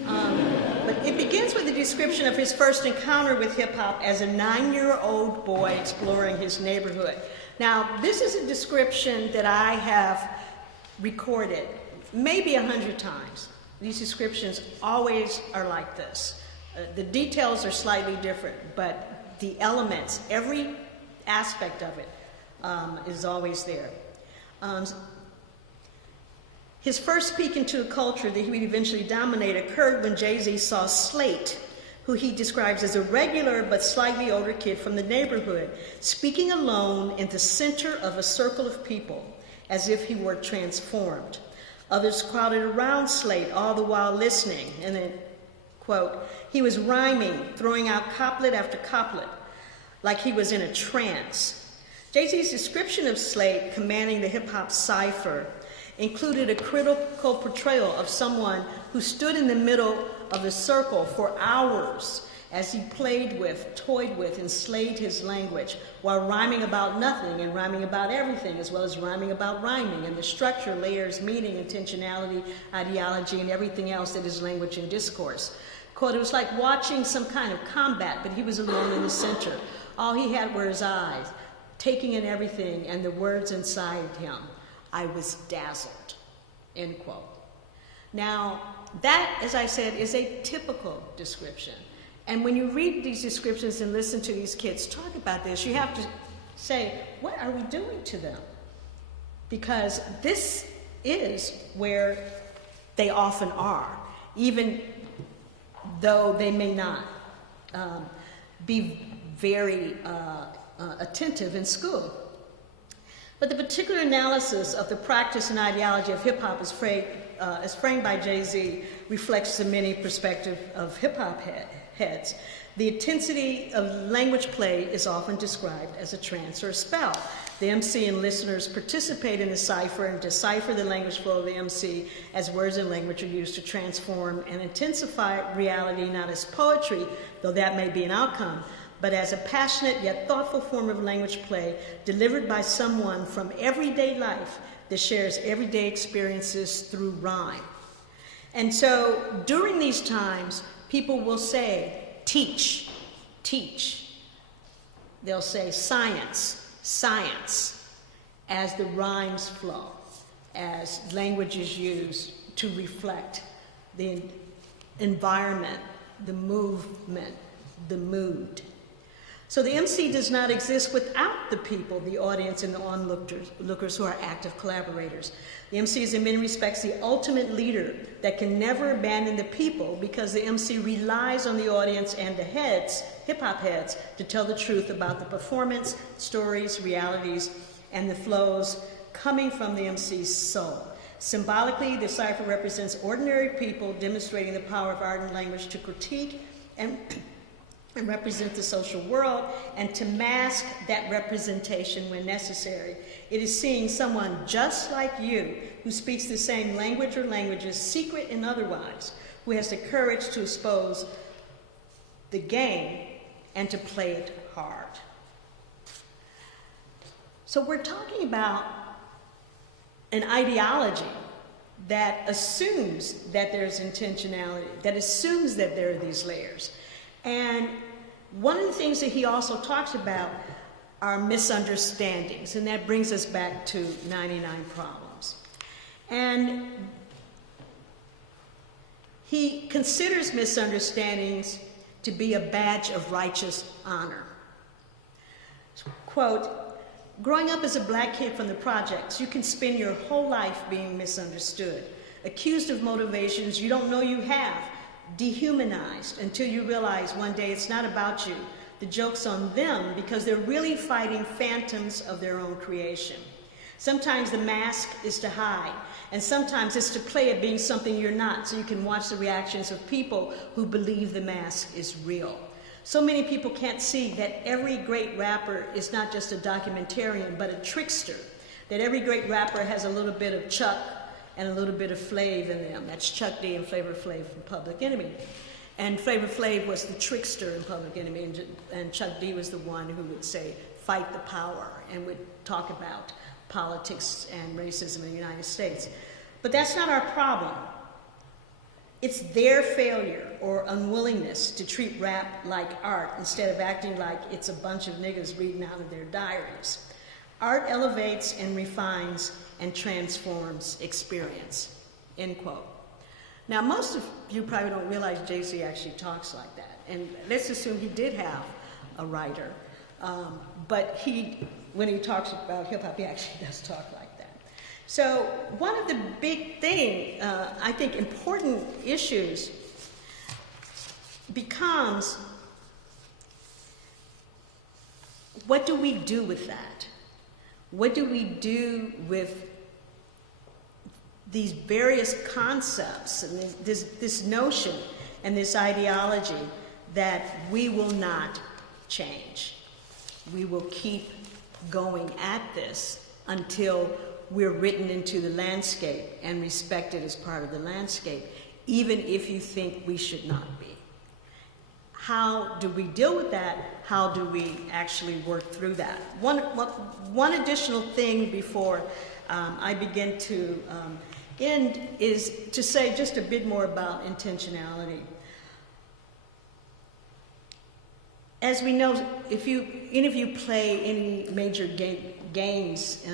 But it begins with a description of his first encounter with hip-hop as a 9-year-old boy exploring his neighborhood. Now, this is a description that I have recorded maybe 100 times. These descriptions always are like this. The details are slightly different, but the elements, every aspect of it is always there. His first peek into a culture that he would eventually dominate occurred when Jay-Z saw Slate, who he describes as a regular but slightly older kid from the neighborhood, speaking alone in the center of a circle of people, as if he were transformed. Others crowded around Slate, all the while listening, and then, quote, he was rhyming, throwing out couplet after couplet, like he was in a trance. Jay-Z's description of Slate commanding the hip-hop cipher included a critical portrayal of someone who stood in the middle of the circle for hours as he played with, toyed with, and slayed his language while rhyming about nothing and rhyming about everything, as well as rhyming about rhyming and the structure, layers, meaning, intentionality, ideology, and everything else that is language and discourse. Quote, it was like watching some kind of combat, but he was alone in the center. All he had were his eyes, taking in everything and the words inside him. I was dazzled, end quote. Now, that, as I said, is a typical description. And when you read these descriptions and listen to these kids talk about this, you have to say, what are we doing to them? Because this is where they often are, even though they may not be very attentive in school. But the particular analysis of the practice and ideology of hip-hop as framed by Jay-Z reflects the many perspectives of hip-hop heads. The intensity of language play is often described as a trance or a spell. The MC and listeners participate in the cipher and decipher the language flow of the MC as words and language are used to transform and intensify reality, not as poetry, though that may be an outcome, but as a passionate yet thoughtful form of language play delivered by someone from everyday life that shares everyday experiences through rhyme. And so during these times, people will say, teach, teach. They'll say science, science, as the rhymes flow, as language is used to reflect the environment, the movement, the mood. So the MC does not exist without the people, the audience, and the onlookers who are active collaborators. The MC is in many respects the ultimate leader that can never abandon the people because the MC relies on the audience and the heads, hip-hop heads, to tell the truth about the performance, stories, realities, and the flows coming from the MC's soul. Symbolically, the cipher represents ordinary people demonstrating the power of art and language to critique and represent the social world, and to mask that representation when necessary. It is seeing someone just like you, who speaks the same language or languages, secret and otherwise, who has the courage to expose the game and to play it hard. So we're talking about an ideology that assumes that there's intentionality, that assumes that there are these layers. And one of the things that he also talks about are misunderstandings, and that brings us back to 99 Problems. And he considers misunderstandings to be a badge of righteous honor. Quote, growing up as a black kid from the projects, you can spend your whole life being misunderstood, accused of motivations you don't know you have, dehumanized until you realize one day it's not about you. The joke's on them because they're really fighting phantoms of their own creation. Sometimes the mask is to hide, and sometimes it's to play at being something you're not, so you can watch the reactions of people who believe the mask is real. So many people can't see that every great rapper is not just a documentarian, but a trickster, that every great rapper has a little bit of Chuck and a little bit of Flav in them. That's Chuck D and Flavor Flav from Public Enemy. And Flavor Flav was the trickster in Public Enemy, and Chuck D was the one who would say, fight the power, and would talk about politics and racism in the United States. But that's not our problem. It's their failure or unwillingness to treat rap like art instead of acting like it's a bunch of niggas reading out of their diaries. Art elevates and refines and transforms experience, end quote. Now, most of you probably don't realize Jay-Z actually talks like that. And let's assume he did have a writer. But when he talks about hip-hop, he actually does talk like that. So one of the big I think important issues becomes, what do we do with that? What do we do with these various concepts and this notion and this ideology that we will not change? We will keep going at this until we're written into the landscape and respected as part of the landscape, even if you think we should not be. How do we deal with that? How do we actually work through that? One additional thing before I begin to end is to say just a bit more about intentionality. As we know, if you play any major games,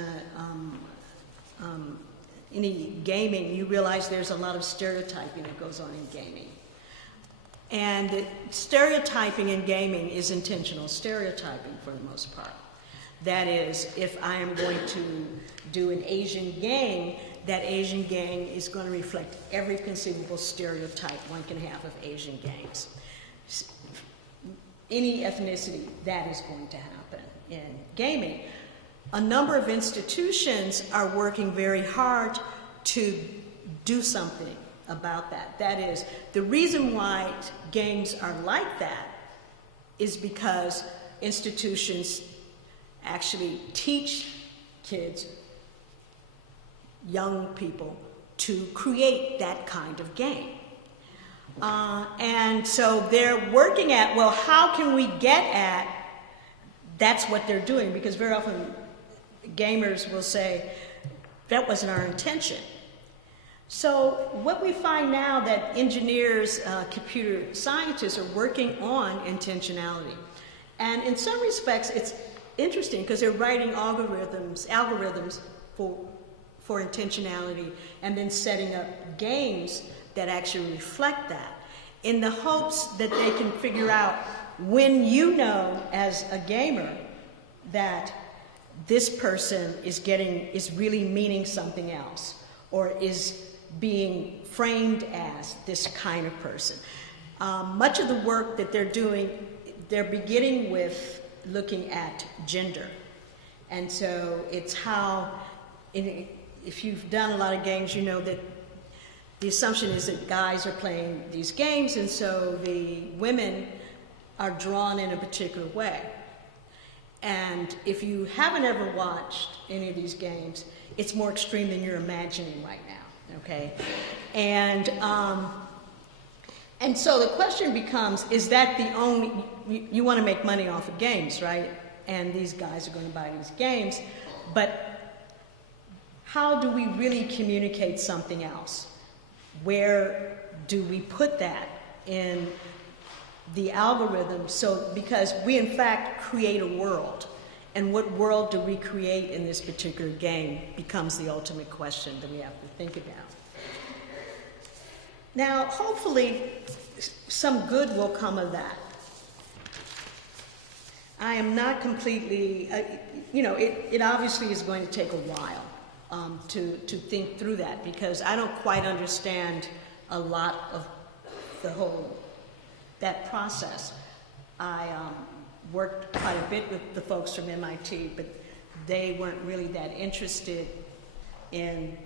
any gaming, you realize there's a lot of stereotyping that goes on in gaming. And stereotyping in gaming is intentional stereotyping for the most part. That is, if I am going to do an Asian gang, that Asian gang is going to reflect every conceivable stereotype one can have of Asian gangs. Any ethnicity, that is going to happen in gaming. A number of institutions are working very hard to do something about that. That is, the reason why games are like that is because institutions actually teach kids, young people, to create that kind of game. And so they're working at, well, how can we get at, that's what they're doing, because very often gamers will say, that wasn't our intention. So what we find now that engineers, computer scientists are working on intentionality. And in some respects, it's interesting because they're writing algorithms for intentionality and then setting up games that actually reflect that in the hopes that they can figure out when you know as a gamer that this person is really meaning something else or is being framed as this kind of person. Much of the work that they're doing, they're beginning with looking at gender. And so it's how, if you've done a lot of games, you know that the assumption is that guys are playing these games, and so the women are drawn in a particular way. And if you haven't ever watched any of these games, it's more extreme than you're imagining right now, okay? And so the question becomes, is that the only, you want to make money off of games, right? And these guys are going to buy these games, but how do we really communicate something else? Where do we put that in the algorithm? So, because we in fact create a world, and what world do we create in this particular game becomes the ultimate question that we have to think about. Now, hopefully, some good will come of that. I am not completely, it obviously is going to take a while to think through that, because I don't quite understand a lot of that process. I worked quite a bit with the folks from MIT, but they weren't really that interested in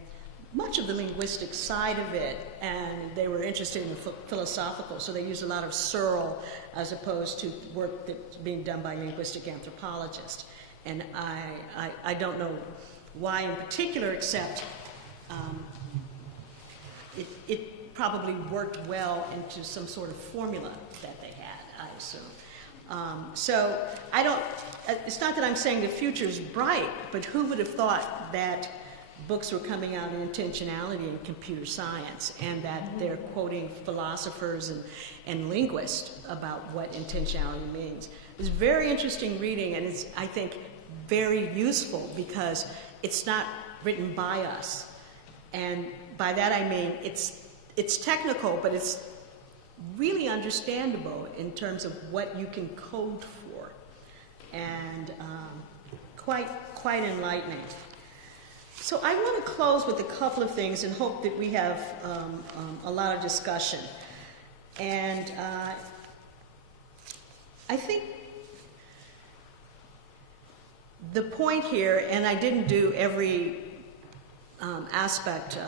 much of the linguistic side of it, and they were interested in the philosophical, so they used a lot of Searle as opposed to work that's being done by linguistic anthropologists. And I don't know why in particular, except it probably worked well into some sort of formula that they had, I assume. So it's not that I'm saying the future is bright, but who would have thought that books were coming out in intentionality in computer science, and that they're quoting philosophers and linguists about what intentionality means. It's very interesting reading, and it's, I think, very useful because it's not written by us. And by that I mean it's technical, but it's really understandable in terms of what you can code for, and quite enlightening. So I want to close with a couple of things and hope that we have a lot of discussion. And I think the point here, and I didn't do every aspect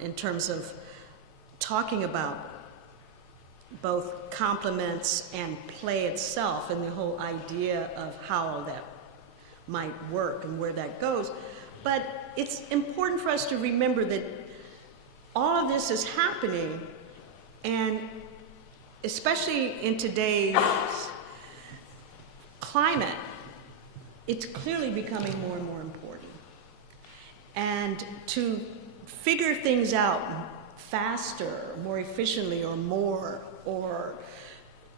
in terms of talking about both compliments and play itself and the whole idea of how all that might work and where that goes. But it's important for us to remember that all of this is happening, and especially in today's climate, it's clearly becoming more and more important. And to figure things out faster, more efficiently, or more, or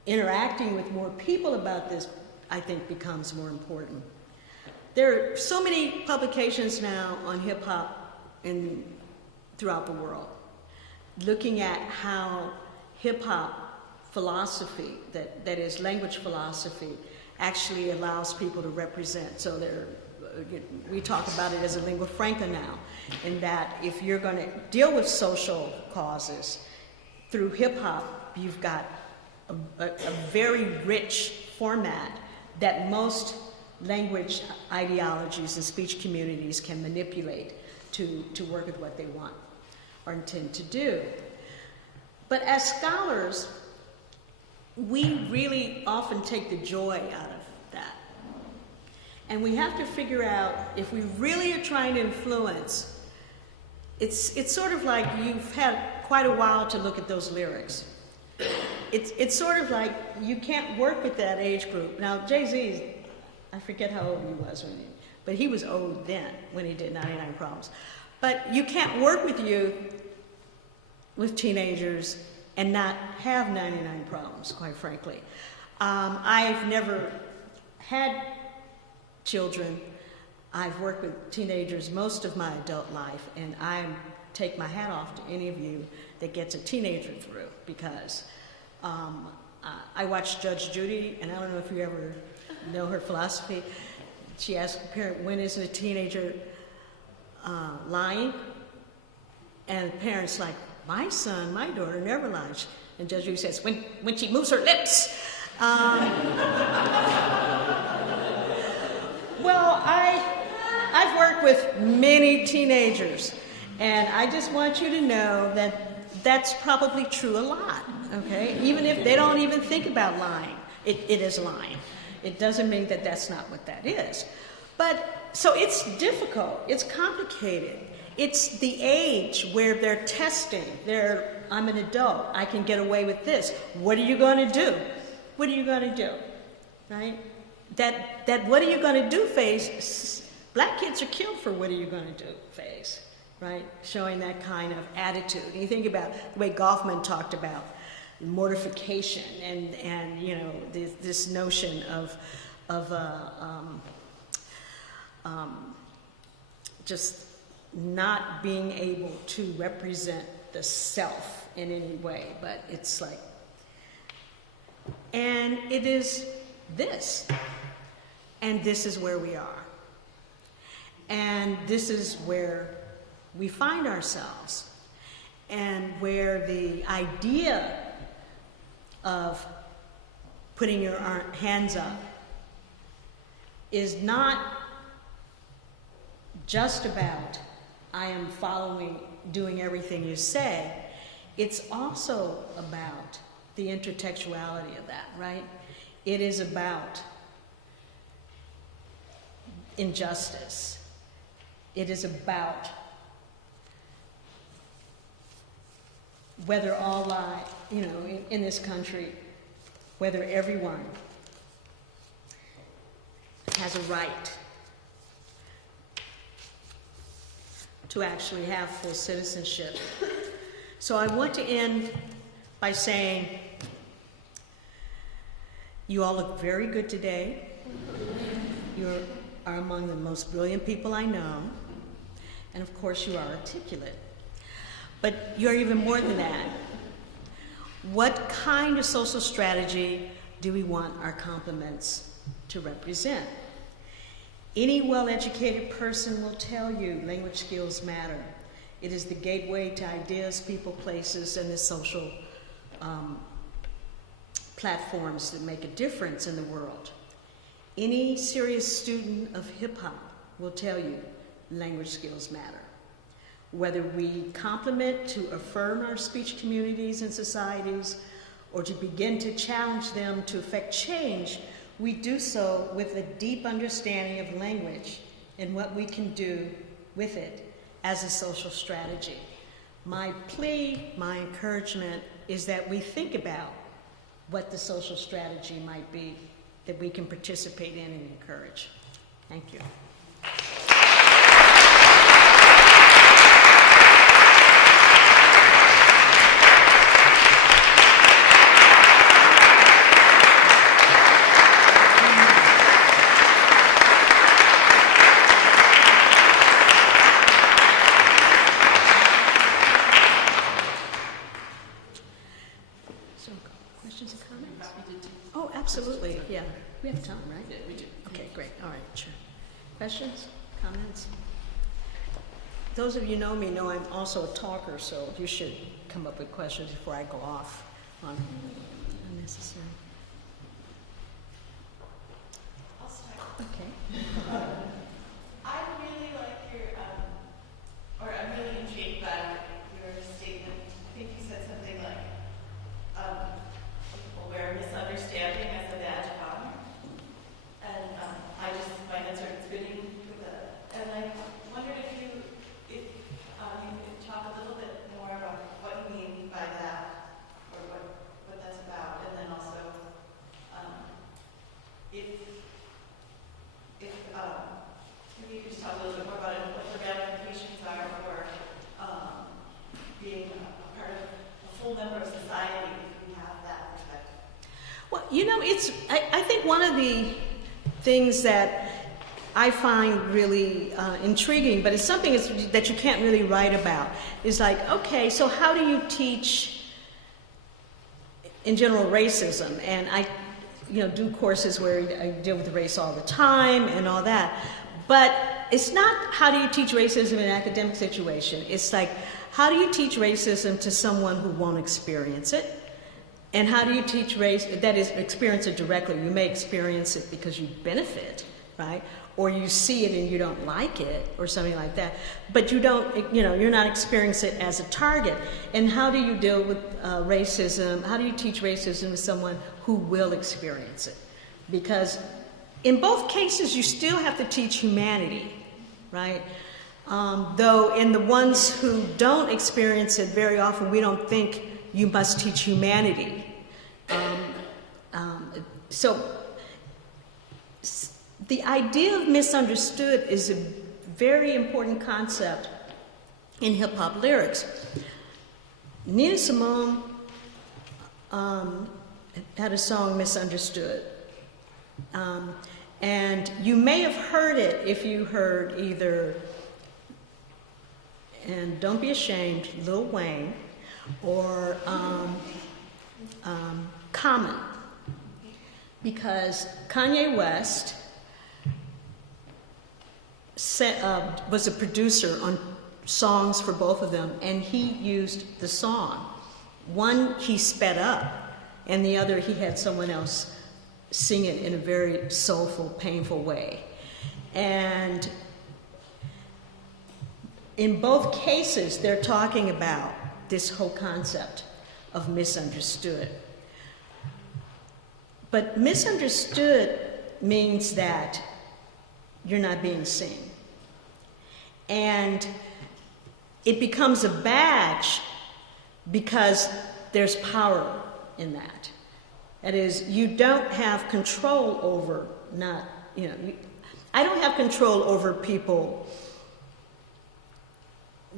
interacting with more people about this, I think becomes more important. There are so many publications now on hip-hop throughout the world, looking at how hip-hop philosophy, that is language philosophy, actually allows people to represent. So we talk about it as a lingua franca now, in that if you're going to deal with social causes through hip-hop, you've got a very rich format that most language ideologies and speech communities can manipulate to work with what they want or intend to do. But as scholars, we really often take the joy out of that. And we have to figure out if we really are trying to influence. It's sort of like you've had quite a while to look at those lyrics. It's sort of like you can't work with that age group. Now, Jay-Z, I forget how old he was but he was old then when he did 99 Problems. But you can't work with teenagers and not have 99 Problems, quite frankly. I've never had children. I've worked with teenagers most of my adult life, and I take my hat off to any of you that gets a teenager through, because I watched Judge Judy, and I don't know if you ever know her philosophy. She asked a parent, when is a teenager lying? And the parent's like, my son, my daughter never lies. And Judge Judy says, when she moves her lips. Well, I've worked with many teenagers, and I just want you to know that that's probably true a lot, okay? Even if they don't even think about lying, it is lying. It doesn't mean that that's not what that is. But, so it's difficult, it's complicated. It's the age where they're testing. I'm an adult, I can get away with this. What are you going to do? What are you going to do, right? That what are you going to do phase, black kids are killed for what are you going to do phase, right? Showing that kind of attitude. And you think about the way Goffman talked about mortification and you know, this notion of just not being able to represent the self in any way, but it's like, and it is this, and this is where we are, and this is where we find ourselves, and where the idea of putting your hands up is not just about I am following, doing everything you say. It's also about the intertextuality of that, right? It is about injustice. It is about whether all lie, you know, in this country, whether everyone has a right to actually have full citizenship. So I want to end by saying, you all look very good today. You are among the most brilliant people I know. And of course you are articulate. But you're even more than that. What kind of social strategy do we want our compliments to represent? Any well-educated person will tell you language skills matter. It is the gateway to ideas, people, places, and the social platforms that make a difference in the world. Any serious student of hip-hop will tell you language skills matter. Whether we compliment to affirm our speech communities and societies, or to begin to challenge them to effect change, we do so with a deep understanding of language and what we can do with it as a social strategy. My plea, my encouragement is that we think about what the social strategy might be that we can participate in and encourage. Thank you. Absolutely, yeah. We have time, right? Yeah, we do. Okay, great. All right, sure. Questions, comments? Those of you know me know I'm also a talker, so you should come up with questions before I go off on unnecessary. I'll start. Okay. I really like your, or I'm really intrigued by your statement. I think you said something like, people wear misunderstanding as a badge of honor. And I just find that's you know, I think one of the things that I find really intriguing, but it's something that you can't really write about, is like, okay, so how do you teach, in general, racism? And I, you know, do courses where I deal with race all the time and all that. But it's not how do you teach racism in an academic situation. It's like, how do you teach racism to someone who won't experience it? And how do you teach race, that is, experience it directly? You may experience it because you benefit, right? Or you see it and you don't like it, or something like that. But you don't, you know, you're not experiencing it as a target. And how do you deal with racism? How do you teach racism to someone who will experience it? Because in both cases, you still have to teach humanity, right? Though in the ones who don't experience it, very often we don't think you must teach humanity. So the idea of misunderstood is a very important concept in hip-hop lyrics. Nina Simone had a song, Misunderstood. And you may have heard it if you heard either, and Don't Be Ashamed, Lil Wayne, or Common. Because Kanye West was a producer on songs for both of them, and he used the song. One he sped up, and the other he had someone else sing it in a very soulful, painful way. And in both cases, they're talking about this whole concept of misunderstood. But misunderstood means that you're not being seen. And it becomes a badge because there's power in that. That is, you don't have control over I don't have control over people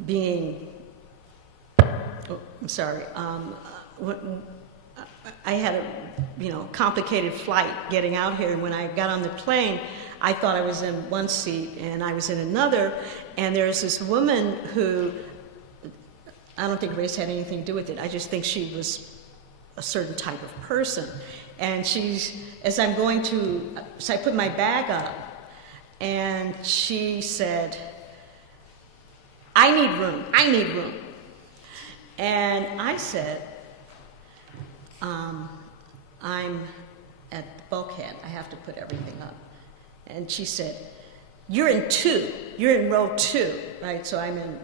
being, I had a complicated flight getting out here, and when I got on the plane, I thought I was in one seat and I was in another, and there's this woman who, I don't think race had anything to do with it, I just think she was a certain type of person. And as I'm going to, so I put my bag up, and she said, I need room. And I said, I'm at the bulkhead, I have to put everything up. And she said, you're in row 2, right? So I'm in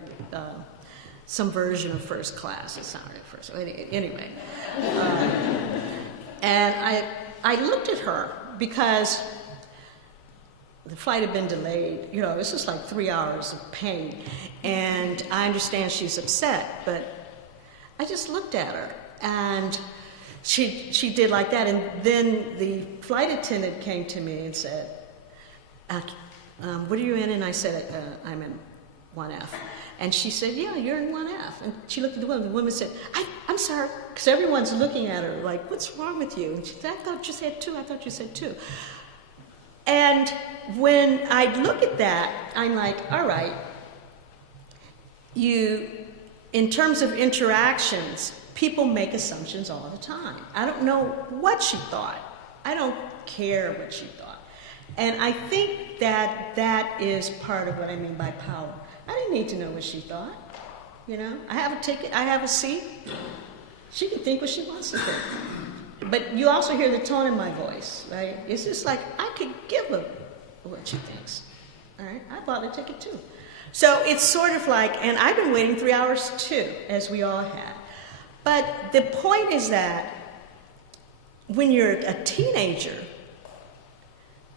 some version of first class, it's not really first, anyway. And I looked at her because the flight had been delayed. This was like 3 hours of pain. And I understand she's upset, but I just looked at her, and she did like that. And then the flight attendant came to me and said, what are you in? And I said, I'm in 1F. And she said, yeah, you're in 1F. And she looked at the woman. The woman said, I'm sorry, because everyone's looking at her like, what's wrong with you? And she said, I thought you said 2. I thought you said 2. And when I look at that, I'm like, all right, in terms of interactions, people make assumptions all the time. I don't know what she thought. I don't care what she thought. And I think that is part of what I mean by power. I didn't need to know what she thought. I have a ticket, I have a seat. She can think what she wants to think. But you also hear the tone in my voice, right? It's just like, I could give her what she thinks. All right, I bought a ticket too. So it's sort of like, and I've been waiting 3 hours too, as we all had. But the point is that when you're a teenager,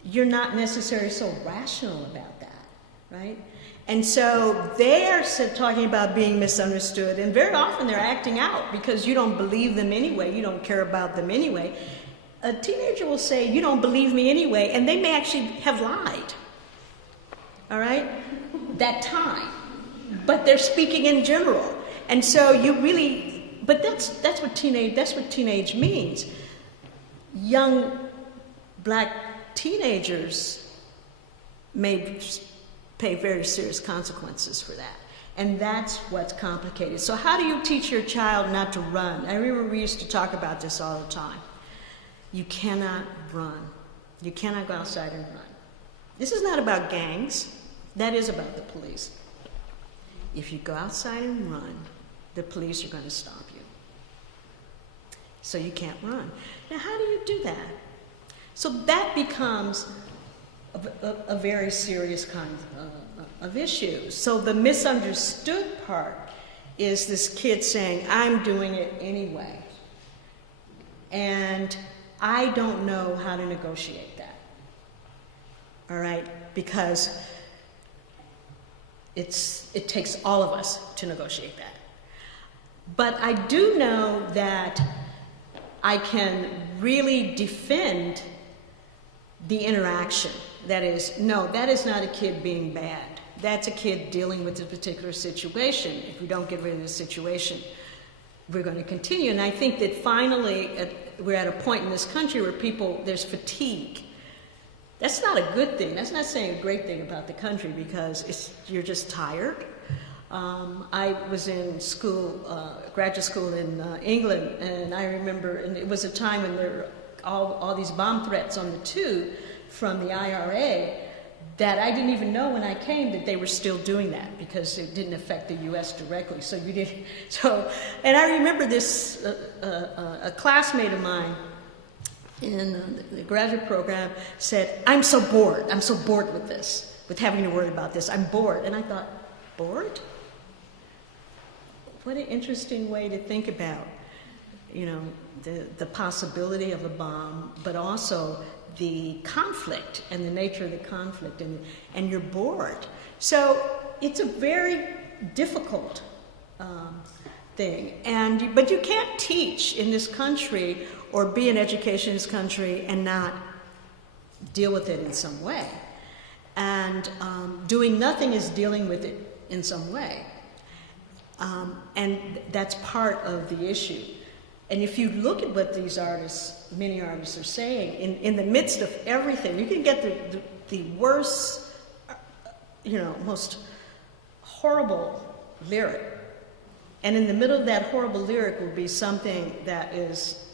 you're not necessarily so rational about that, right? And so they're talking about being misunderstood, and very often they're acting out because you don't believe them anyway, you don't care about them anyway. A teenager will say, you don't believe me anyway, and they may actually have lied, all right, that time. But they're speaking in general. And so you really, but that's what teenage means. young black teenagers may pay very serious consequences for that. And that's what's complicated. So how do you teach your child not to run? I remember we used to talk about this all the time. You cannot run. You cannot go outside and run. This is not about gangs. That is about the police. If you go outside and run, the police are going to stop you. So you can't run. Now, how do you do that? So that becomes a very serious kind of issue. So the misunderstood part is this kid saying, I'm doing it anyway. And I don't know how to negotiate that. All right? Because it takes all of us to negotiate that. But I do know that I can really defend the interaction. That is, no, that is not a kid being bad. That's a kid dealing with a particular situation. If we don't get rid of the situation, we're going to continue. And I think that finally we're at a point in this country where there's fatigue. That's not a good thing. That's not saying a great thing about the country, because you're just tired. I was in school, graduate school in England, and I remember, and it was a time when there were all these bomb threats on the tube from the IRA that I didn't even know when I came that they were still doing that, because it didn't affect the U.S. directly. So you didn't. So, and I remember this a classmate of mine in the graduate program said, I'm so bored with this, with having to worry about this. I'm bored. And I thought, bored? What an interesting way to think about, the possibility of a bomb, but also the conflict and the nature of the conflict, and you're bored. So it's a very difficult thing. But you can't teach in this country or be in education in this country and not deal with it in some way. And doing nothing is dealing with it in some way. And that's part of the issue. And if you look at what these artists, many artists are saying, in the midst of everything, you can get the worst, most horrible lyric. And in the middle of that horrible lyric will be something that is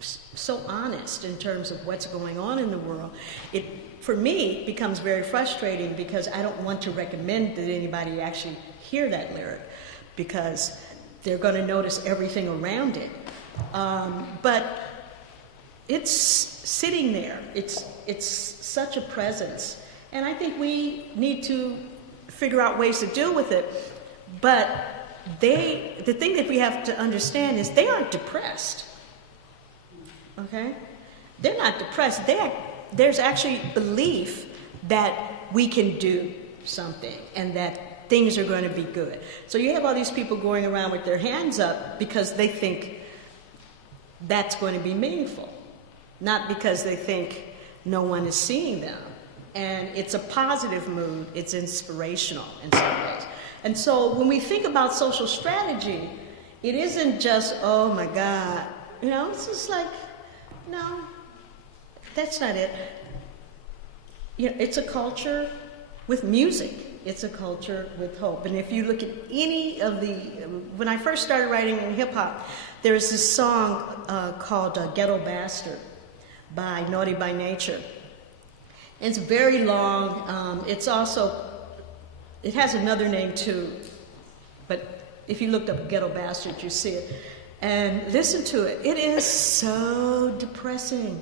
so honest in terms of what's going on in the world. It, for me, becomes very frustrating, because I don't want to recommend that anybody actually hear that lyric, because they're going to notice everything around it. But it's sitting there. It's such a presence. And I think we need to figure out ways to deal with it. But the thing that we have to understand is they aren't depressed. Okay? They're not depressed. There's actually belief that we can do something and that things are going to be good. So you have all these people going around with their hands up because they think that's going to be meaningful, not because they think no one is seeing them. And it's a positive mood. It's inspirational in some ways. And so when we think about social strategy, it isn't just, oh my God, it's just like, no, that's not it. It's a culture with music. It's a culture with hope. And if you look at any of when I first started writing in hip-hop, there was this song called Ghetto Bastard by Naughty by Nature. It's very long. It has another name too, but if you looked up Ghetto Bastard, you see it. And listen to it. It is so depressing.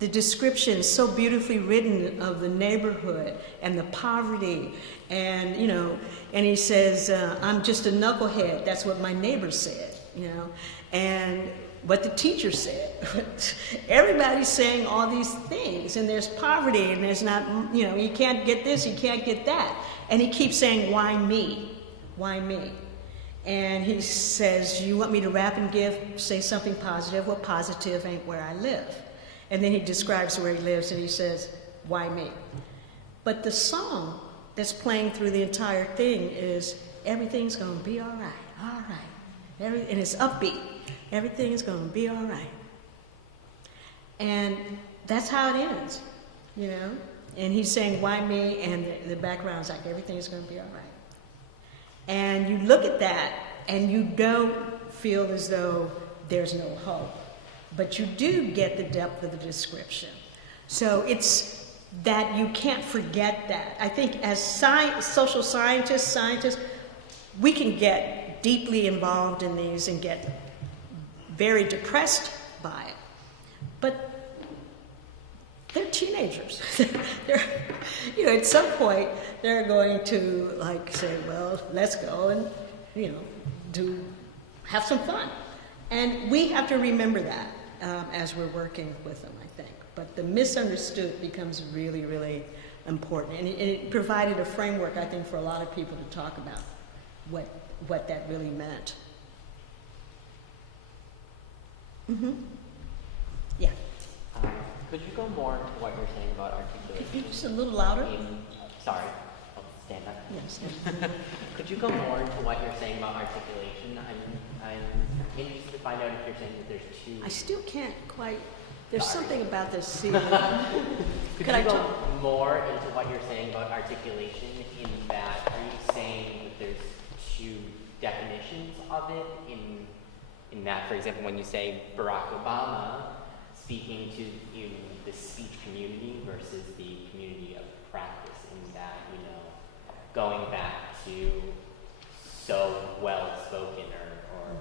The description is so beautifully written of the neighborhood and the poverty. And, and he says, I'm just a knucklehead. That's what my neighbor said, and what the teacher said. Everybody's saying all these things, and there's poverty, and there's not, you can't get this, you can't get that. And he keeps saying, why me? Why me? And he says, you want me to rap and say something positive? Well, positive ain't where I live. And then he describes where he lives, and he says, why me? But the song that's playing through the entire thing is, everything's going to be all right. And it's upbeat. Everything is going to be all right. And that's how it ends, you know? And he's saying, why me? And the background's like, everything's going to be all right. And you look at that, and you don't feel as though there's no hope. But you do get the depth of the description. So it's that you can't forget that. I think as social scientists, we can get deeply involved in these and get very depressed by it. But they're teenagers. They're, you know, at some point, they're going to like say, well, let's go and, you know, have some fun. And we have to remember that as we're working with them, I think. But the misunderstood becomes really, really important. And it provided a framework, I think, for a lot of people to talk about what that really meant. Mm-hmm. Yeah. Could you go more into what you're saying about articulation? Could you just a little louder? Sorry, I'll stand up. Yes. Could you go more into what you're saying about articulation? I'm interested to find out if you're saying that there's two. I still can't quite. There's something about this scene. Could you go more into what you're saying about articulation? In that, are you saying that there's two definitions of it? In that, for example, when you say Barack Obama speaking to the speech community versus the community of practice, in that, you know, going back to so well spoken or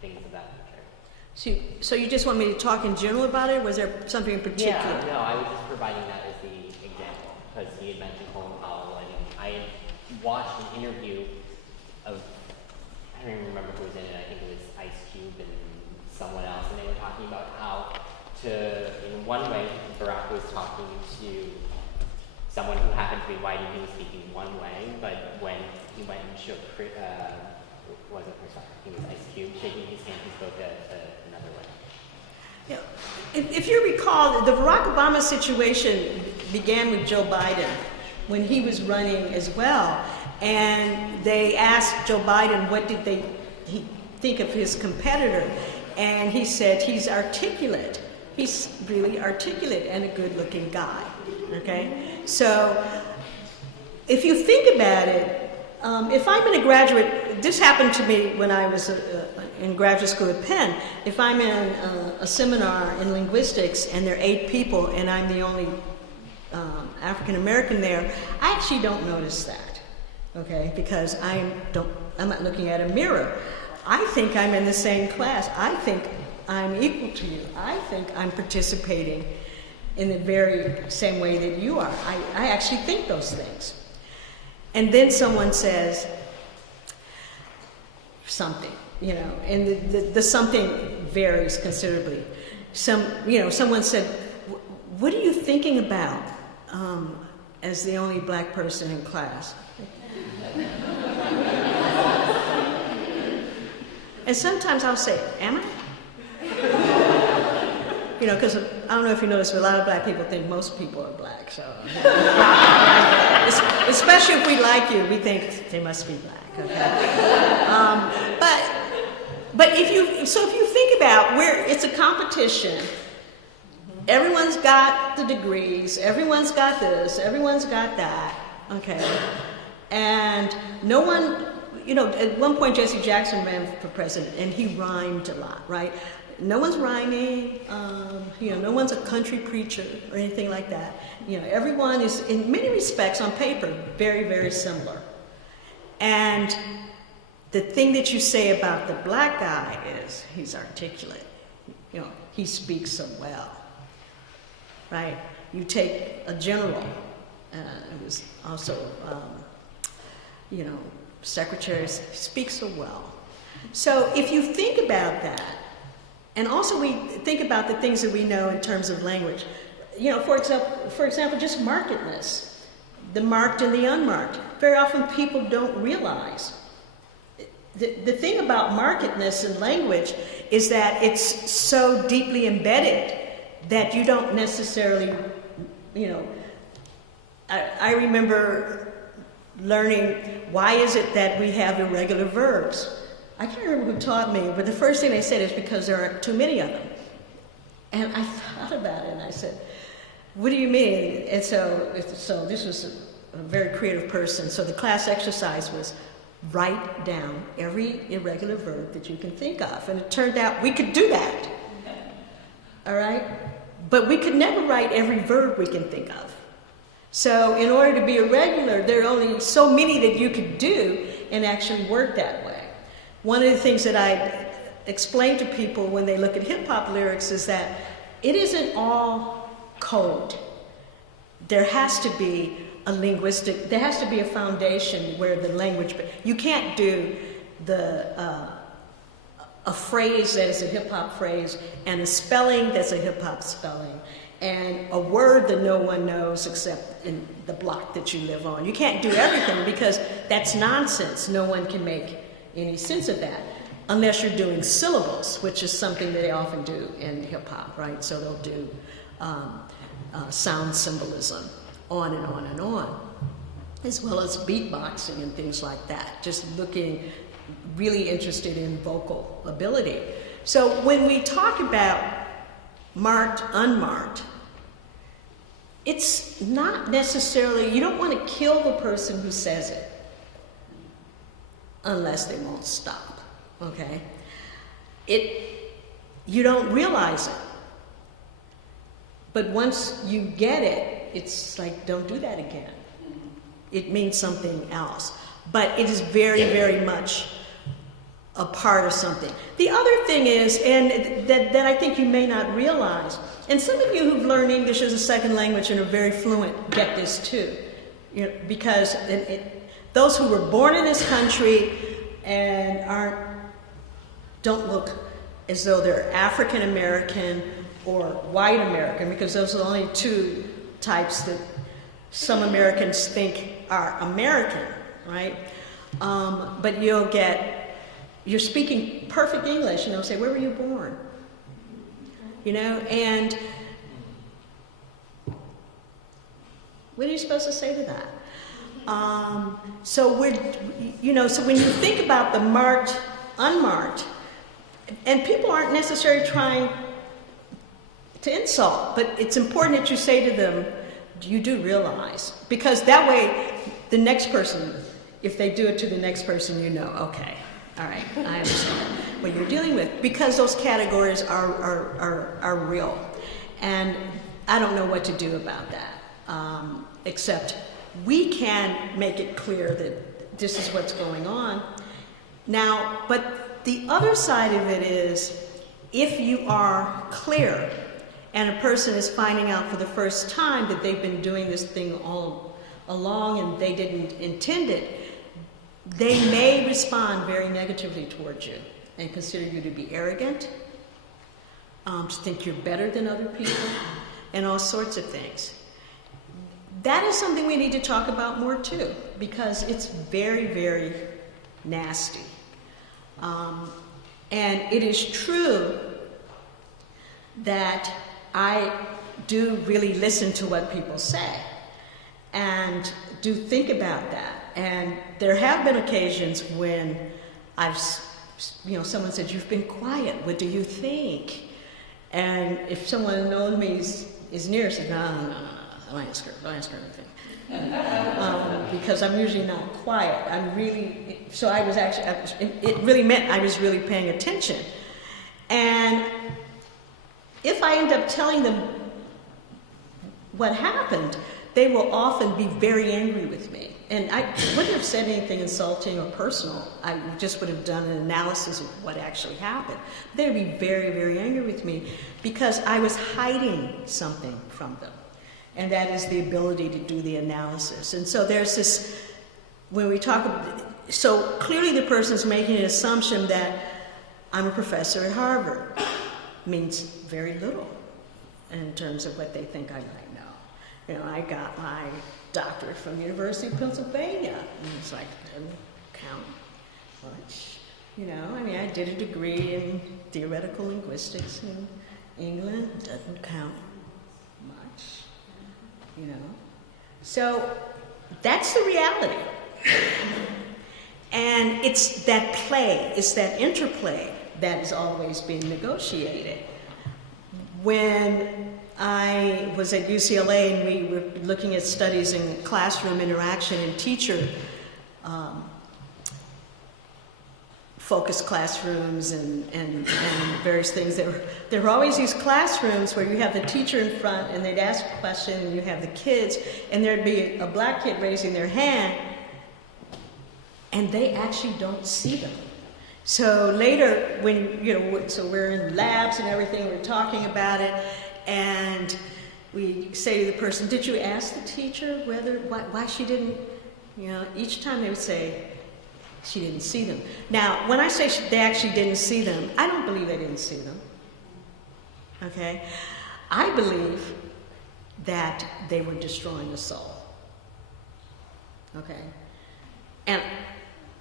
things of that nature. So you just want me to talk in general about it, or was there something in particular? Yeah, no, I was just providing that as the example, because he had mentioned Colin Powell, and I had watched an interview of, I don't even remember who was in it, I think it was Ice Cube and someone else, and they were talking about how in one way, Barack was talking to someone who happened to be white and he was speaking one way, but when he went and shook, wasn't Chris Rock, I think it was Ice Cube, shaking his hand, he spoke another way. Yeah. If you recall, the Barack Obama situation began with Joe Biden when he was running as well, and they asked Joe Biden what did he think of his competitor, and he said he's articulate. He's really articulate and a good-looking guy, okay? So if you think about it, if I'm in a graduate, this happened to me when I was in graduate school at Penn. If I'm in a seminar in linguistics and there are 8 people and I'm the only African-American there, I actually don't notice that, okay? Because I'm not looking at a mirror. I think I'm in the same class. I think I'm equal to you. I think I'm participating in the very same way that you are. I actually think those things. And then someone says something, you know, and the something varies considerably. Someone said, what are you thinking about as the only black person in class? And sometimes I'll say, am I? You know, because I don't know if you noticed, but a lot of black people think most people are black. So, especially if we like you, we think they must be black. Okay? But if you think about where it's a competition, everyone's got the degrees, everyone's got this, everyone's got that. Okay, and no one. You know, at one point Jesse Jackson ran for president, and he rhymed a lot, right? No one's rhyming, no one's a country preacher or anything like that. You know, everyone is, in many respects, on paper, very, very similar. And the thing that you say about the black guy is he's articulate. You know, he speaks so well, right? You take a general, it was also, secretary, speaks so well. So if you think about that, and also we think about the things that we know in terms of language, you know, for example, just markedness, the marked and the unmarked. Very often people don't realize. The thing about markedness in language is that it's so deeply embedded that you don't necessarily, you know, I remember learning, why is it that we have irregular verbs? I can't remember who taught me, but the first thing they said is because there are too many of them. And I thought about it, and I said, what do you mean? And so this was a very creative person. So the class exercise was write down every irregular verb that you can think of. And it turned out we could do that. All right? But we could never write every verb we can think of. So in order to be irregular, there are only so many that you could do and actually work that way. One of the things that I explain to people when they look at hip-hop lyrics is that it isn't all code. There has to be there has to be a foundation where the language, you can't do a phrase that is a hip-hop phrase and a spelling that's a hip-hop spelling and a word that no one knows except in the block that you live on. You can't do everything because that's nonsense. No one can make any sense of that unless you're doing syllables, which is something that they often do in hip-hop, right? So they'll do sound symbolism, on and on and on, as well as beatboxing and things like that, just looking really interested in vocal ability. So when we talk about marked, unmarked, it's not necessarily, you don't want to kill the person who says it unless they won't stop, okay? You don't realize it. But once you get it, it's like, don't do that again. It means something else. But it is very, very much a part of something. The other thing is, and that I think you may not realize, and some of you who've learned English as a second language and are very fluent get this too. You know, because those who were born in this country and don't look as though they're African American or white American, because those are the only two types that some Americans think are American, right? But you're speaking perfect English, and they'll say, where were you born? You know, and what are you supposed to say to that? So when you think about the marked, unmarked, and people aren't necessarily trying to insult, but it's important that you say to them, you do realize, because that way the next person, if they do it to the next person, you know, okay, all right, I understand what you're dealing with, because those categories are real, and I don't know what to do about that, except we can make it clear that this is what's going on. Now, but the other side of it is, if you are clear and a person is finding out for the first time that they've been doing this thing all along and they didn't intend it, they may respond very negatively towards you and consider you to be arrogant, to think you're better than other people, and all sorts of things. That is something we need to talk about more too, because it's very, very nasty. And it is true that I do really listen to what people say and do think about that. And there have been occasions when someone said, you've been quiet, what do you think? And if someone knows me is near, said, no, don't ask her anything. Because I'm usually not quiet. It really meant I was really paying attention. And if I end up telling them what happened, they will often be very angry with me. And I wouldn't have said anything insulting or personal. I just would have done an analysis of what actually happened. They would be very, very angry with me because I was hiding something from them. And that is the ability to do the analysis. And so there's this, when we talk, so clearly the person's making an assumption that I'm a professor at Harvard. Means very little in terms of what they think I might know. You know, I got my doctorate from the University of Pennsylvania. And it's like, doesn't count much. You know, I mean, I did a degree in theoretical linguistics in England. Doesn't count much. You know? So that's the reality. And it's that play, it's that interplay that is always being negotiated. when I was at UCLA and we were looking at studies in classroom interaction and teacher focused classrooms and various things. There were always these classrooms where you have the teacher in front and they'd ask a question and you have the kids and there'd be a black kid raising their hand and they actually don't see them. So later when, so we're in labs and everything, we're talking about it and we say to the person, did you ask the teacher why she didn't, each time they would say, she didn't see them. Now, when I say they actually didn't see them, I don't believe they didn't see them. Okay? I believe that they were destroying the soul. Okay? And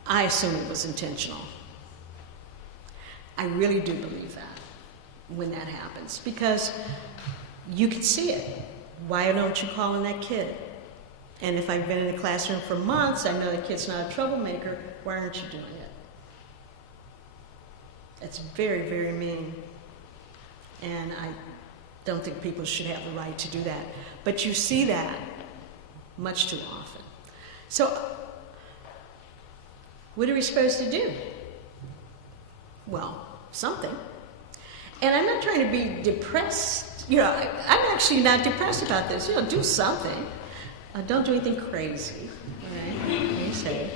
I assume it was intentional. I really do believe that when that happens, because you can see it. Why don't you call on that kid? And if I've been in a classroom for months, I know the kid's not a troublemaker, why aren't you doing it? That's very, very mean. And I don't think people should have the right to do that. But you see that much too often. So, what are we supposed to do? Well, something. And I'm not trying to be depressed. I'm actually not depressed about this. Do something. Don't do anything crazy. Right? You say.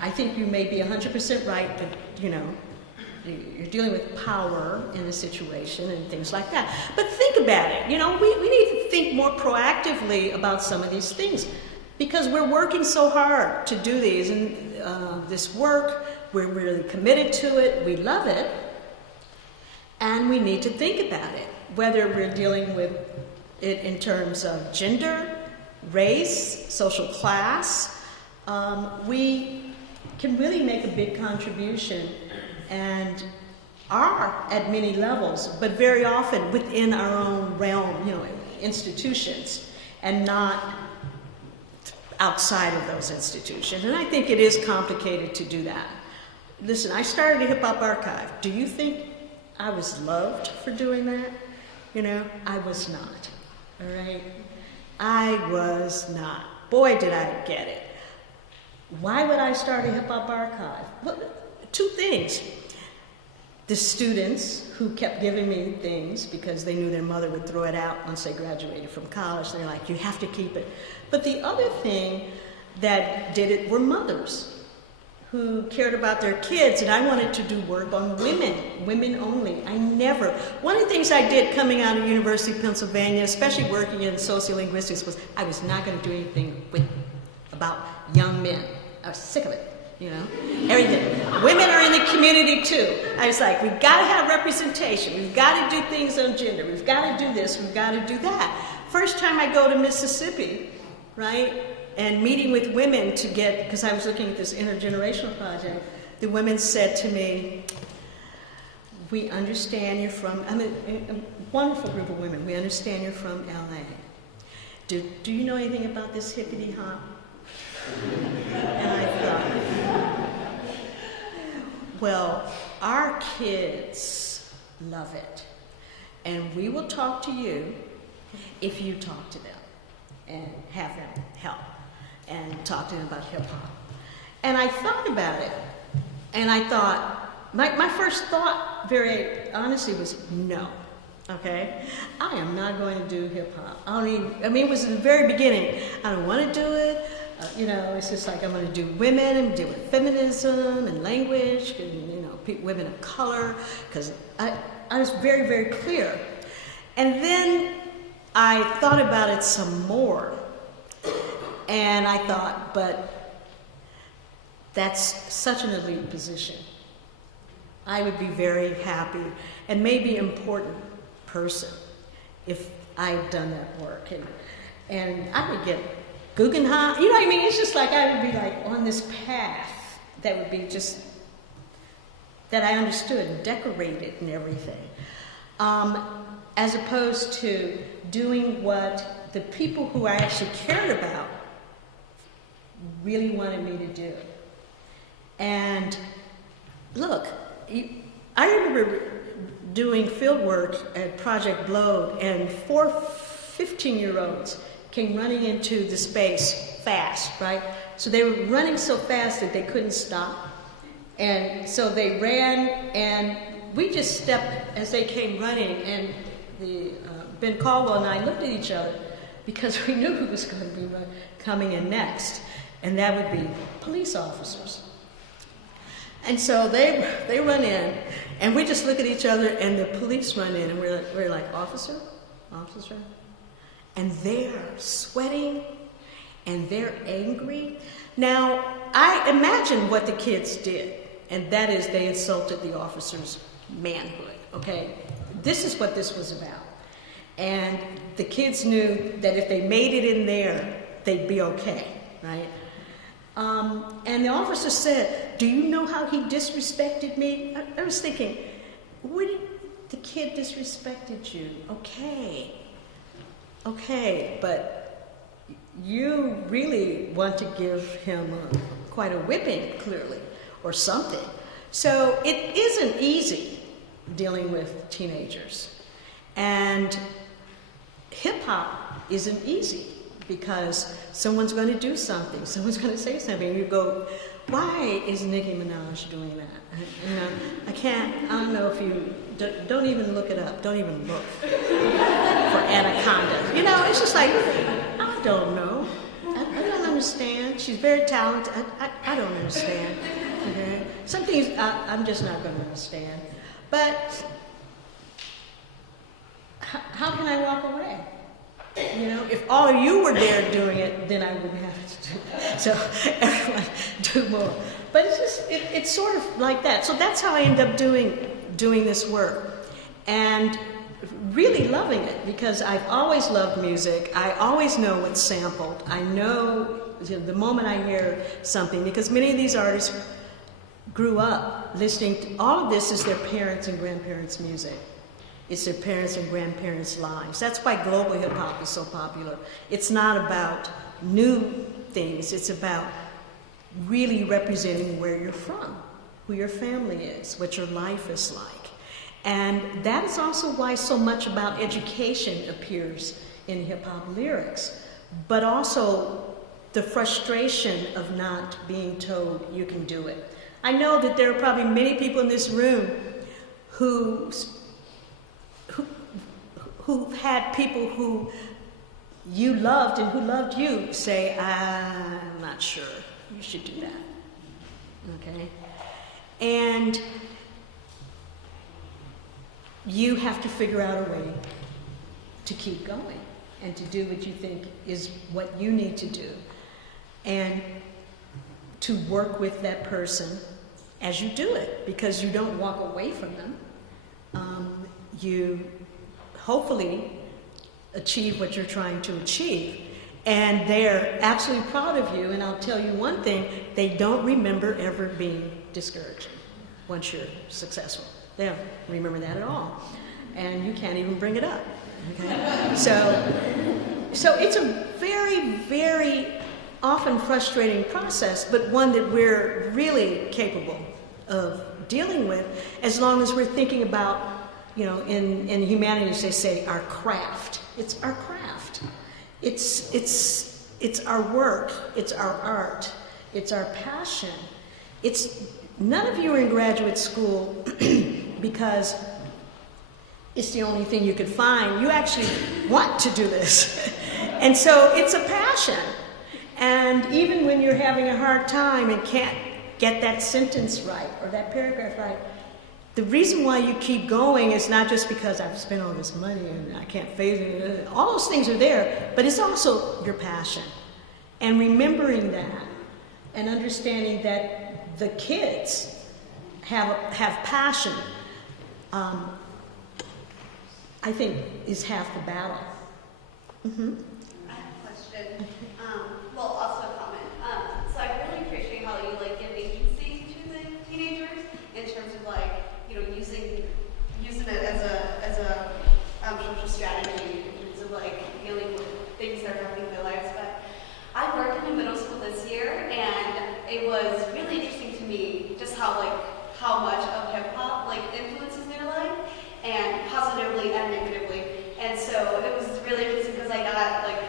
I think you may be 100% right, but you're dealing with power in a situation and things like that. But think about it. We need to think more proactively about some of these things because we're working so hard to do these and this work. We're really committed to it. We love it, and we need to think about it. Whether we're dealing with it in terms of gender, race, social class. We can really make a big contribution and are at many levels, but very often within our own realm, institutions, and not outside of those institutions. And I think it is complicated to do that. Listen, I started a Hip Hop Archive. Do you think I was loved for doing that? I was not. All right? I was not. Boy, did I get it. Why would I start a Hip Hop Archive? Well, two things. The students who kept giving me things because they knew their mother would throw it out once they graduated from college. They're like, you have to keep it. But the other thing that did it were mothers who cared about their kids, and I wanted to do work on women only. One of the things I did coming out of University of Pennsylvania, especially working in sociolinguistics, was I was not going to do anything about young men. I was sick of it, everything. Women are in the community too. I was like, we've got to have representation. We've got to do things on gender. We've got to do this. We've got to do that. First time I go to Mississippi, right? And meeting with women because I was looking at this intergenerational project, the women said to me, we understand you're from, a wonderful group of women, we understand you're from LA. Do you know anything about this hippity hop? And I thought, well, our kids love it. And we will talk to you if you talk to them and have them help. And talk to them about hip-hop. And I thought about it, and I thought, my first thought, very honestly, was no, okay? I am not going to do hip-hop. It was in the very beginning. I don't want to do it. It's just like I'm going to do women and deal with feminism and language and, women of color, because I was very, very clear. And then I thought about it some more. And I thought, but that's such an elite position. I would be very happy and maybe important person if I had done that work. And I would get Guggenheim, what I mean? It's just like I would be like on this path that would be just, that I understood and decorated and everything. As opposed to doing what the people who I actually cared about really wanted me to do. And look, I remember doing field work at Project Blode, and 4 15-year-olds came running into the space fast, right? So they were running so fast that they couldn't stop. And so they ran, and we just stepped as they came running, and Ben Caldwell and I looked at each other because we knew who was going to be coming in next, and that would be police officers. And so they run in, and we just look at each other, and the police run in, and we're like, officer, officer. And they're sweating, and they're angry. Now, I imagine what the kids did, and that is they insulted the officer's manhood, okay? This is what this was about. And the kids knew that if they made it in there, they'd be okay, right? And the officer said, do you know how he disrespected me? I was thinking, the kid disrespected you. Okay, but you really want to give him quite a whipping, clearly, or something. So it isn't easy dealing with teenagers. And hip-hop isn't easy because someone's going to do something, someone's going to say something, and you go, why is Nicki Minaj doing that? You know, I don't know if you, don't even look it up, don't even look for Anaconda. You know, it's just like, I don't know. I don't understand. She's very talented. I don't understand. Okay? Some things I'm just not going to understand. But how can I walk away? You know, if all of you were there doing it, then I wouldn't have to do it. So everyone do more. But it's just, it's sort of like that. So that's how I end up doing this work. And really loving it, because I've always loved music. I always know what's sampled. I know, the moment I hear something, because many of these artists grew up listening to, all of this is their parents' and grandparents' music. It's their parents' and grandparents' lives. That's why global hip-hop is so popular. It's not about new things. It's about really representing where you're from, who your family is, what your life is like. And that is also why so much about education appears in hip-hop lyrics, but also the frustration of not being told you can do it. I know that there are probably many people in this room who've had people who you loved and who loved you say, I'm not sure you should do that, okay? And you have to figure out a way to keep going and to do what you think is what you need to do, and to work with that person as you do it, because you don't walk away from them. You hopefully achieve what you're trying to achieve, and they're absolutely proud of you. And I'll tell you one thing, they don't remember ever being discouraged once you're successful. They don't remember that at all, and you can't even bring it up, okay? So it's a very, very often frustrating process, but one that we're really capable of dealing with, as long as we're thinking about, you know, in humanities they say our craft. It's our craft. It's our work. It's our art. It's our passion. None of you are in graduate school because it's the only thing you could find. You actually want to do this. And so it's a passion. And even when you're having a hard time and can't get that sentence right or that paragraph right, the reason why you keep going is not just because I've spent all this money and I can't phase it. All those things are there, but it's also your passion. And remembering that and understanding that the kids have passion, I think is half the battle. Mm-hmm. I have a question. Well, also a comment. So I really appreciate how you give agency to the teenagers in terms of using it as a social strategy in terms of dealing with things that are happening in their lives. But I worked in a middle school this year, and it was really interesting to me just how much of hip hop influences their life. and positively and negatively. And so it was really interesting because I got like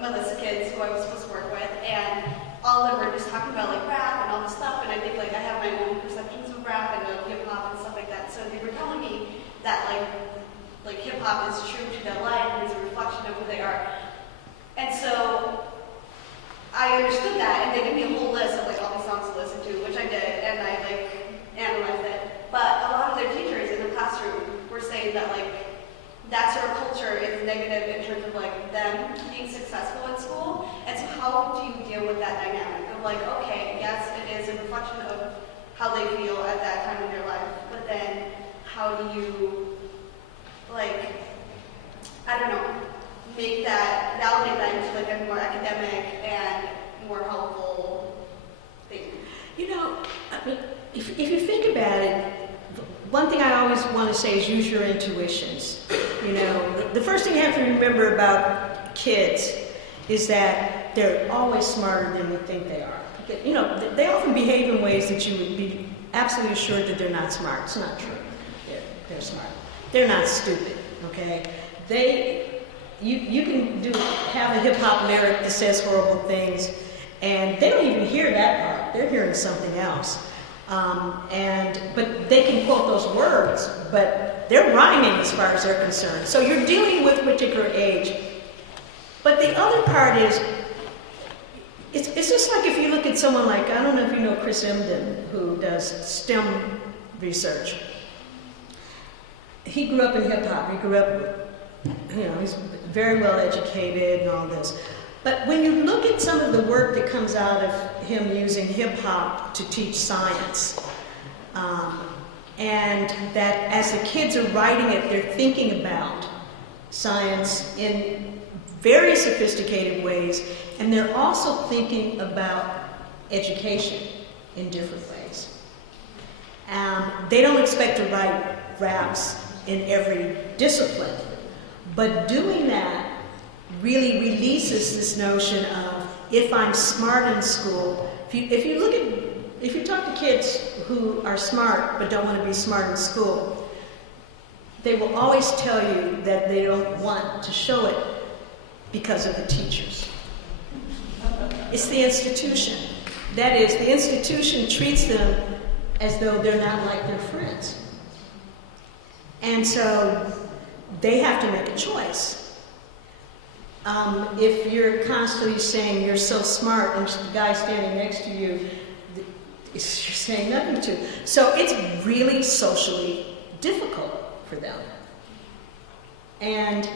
my list of kids who I was supposed to work with, and all of them were just talking about like rap and all this stuff, and I think like I have my own perceptions of rap and of hip hop and stuff like that. So they were telling me that like hip hop is true to their life and it's a reflection of who they are. And so I understood that, and they gave me a whole list of like all these songs to listen to, which I did, and I like analyzed it. But a lot of their teachers in the classroom were saying that like that sort of culture is negative in terms of like them being successful in school. And so how do you deal with that dynamic of like, okay, yes, it is a reflection of how they feel at that time in their life, but then how do you like, I don't know, make that, validate that into like a more academic and more helpful thing? You know, I mean, if you think about it, one thing I always want to say is use your intuitions. You know, the first thing you have to remember about kids is that they're always smarter than you think they are. You know, they often behave in ways that you would be absolutely assured that they're not smart. It's not true. They're smart. They're not stupid, okay? You can have a hip-hop lyric that says horrible things, and they don't even hear that part. They're hearing something else. But they can quote those words, but they're rhyming as far as they're concerned. So you're dealing with a particular age. But the other part is, it's just like if you look at someone like, I don't know if you know Chris Emden, who does STEM research. He grew up in hip-hop. He grew up, you know, he's very well educated and all this. But when you look at some of the work that comes out of him using hip-hop to teach science, and that as the kids are writing it, they're thinking about science in very sophisticated ways, and they're also thinking about education in different ways. They don't expect to write raps in every discipline, but doing that really releases this notion of, if I'm smart in school, if you talk to kids who are smart but don't want to be smart in school, they will always tell you that they don't want to show it because of the teachers. It's the institution. That is, the institution treats them as though they're not like their friends. And so they have to make a choice. If you're constantly saying you're so smart and the guy standing next to you, you're saying nothing to. So it's really socially difficult for them. And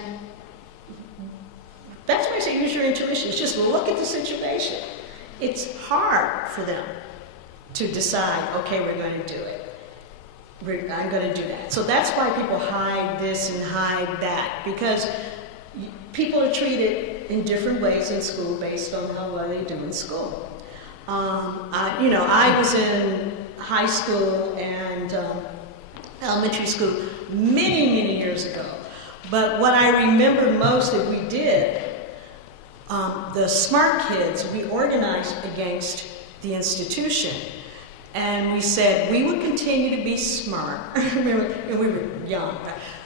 that's why I say use your intuition. It's just look at the situation. It's hard for them to decide, okay, we're going to do it. I'm going to do that. So that's why people hide this and hide that, because people are treated in different ways in school based on how well they do in school. I was in high school and elementary school many years ago. But what I remember most that we did, the smart kids, we organized against the institution. And we said we would continue to be smart. Remember, and we were young.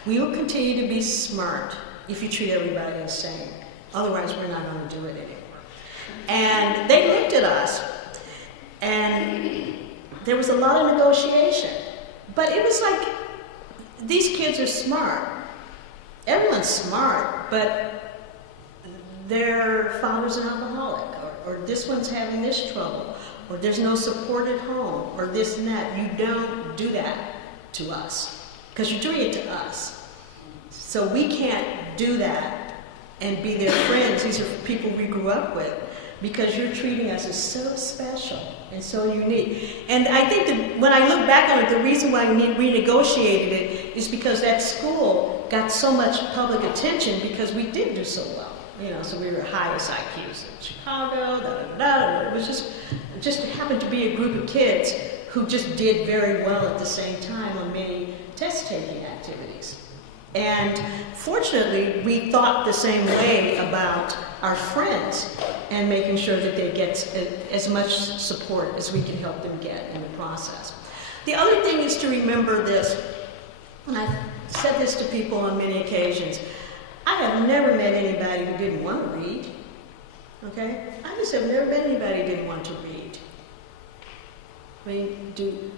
We will continue to be smart if you treat everybody the same. Otherwise, we're not going to do it anymore. And they looked at us, and there was a lot of negotiation. But it was like, these kids are smart. Everyone's smart, but their father's an alcoholic, or this one's having this trouble, or there's no support at home, or this and that. You don't do that to us, because you're doing it to us. So we can't do that and be their friends. These are people we grew up with, because you're treating us as so special and so unique. And I think that when I look back on it, the reason why we renegotiated it is because that school got so much public attention because we did do so well. You know, so we were highest IQs in Chicago, It was just happened to be a group of kids who just did very well at the same time on many test-taking activities. And fortunately, we thought the same way about our friends and making sure that they get as much support as we can help them get in the process. The other thing is to remember this, and said this to people on many occasions. I have never met anybody who didn't want to read. Okay? I just have never met anybody who didn't want to read. I mean,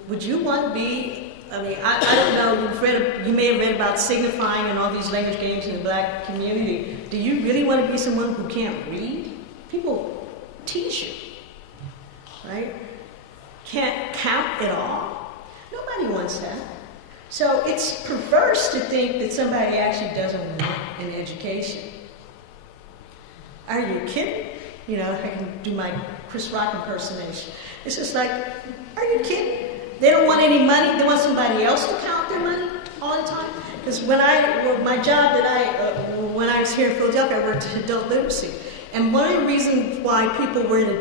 would you want to be, I mean, I don't know, you may have read about signifying and all these language games in the black community. Do you really want to be someone who can't read? People teach you, right? Can't count at all. Nobody wants that. So it's perverse to think that somebody actually doesn't want an education. Are you kidding? You know, I can do my Chris Rock impersonation. It's just like, are you kidding? They don't want any money. They want somebody else to count their money all the time. Because when my job when I was here in Philadelphia, I worked in adult literacy. And one of the reasons why people were in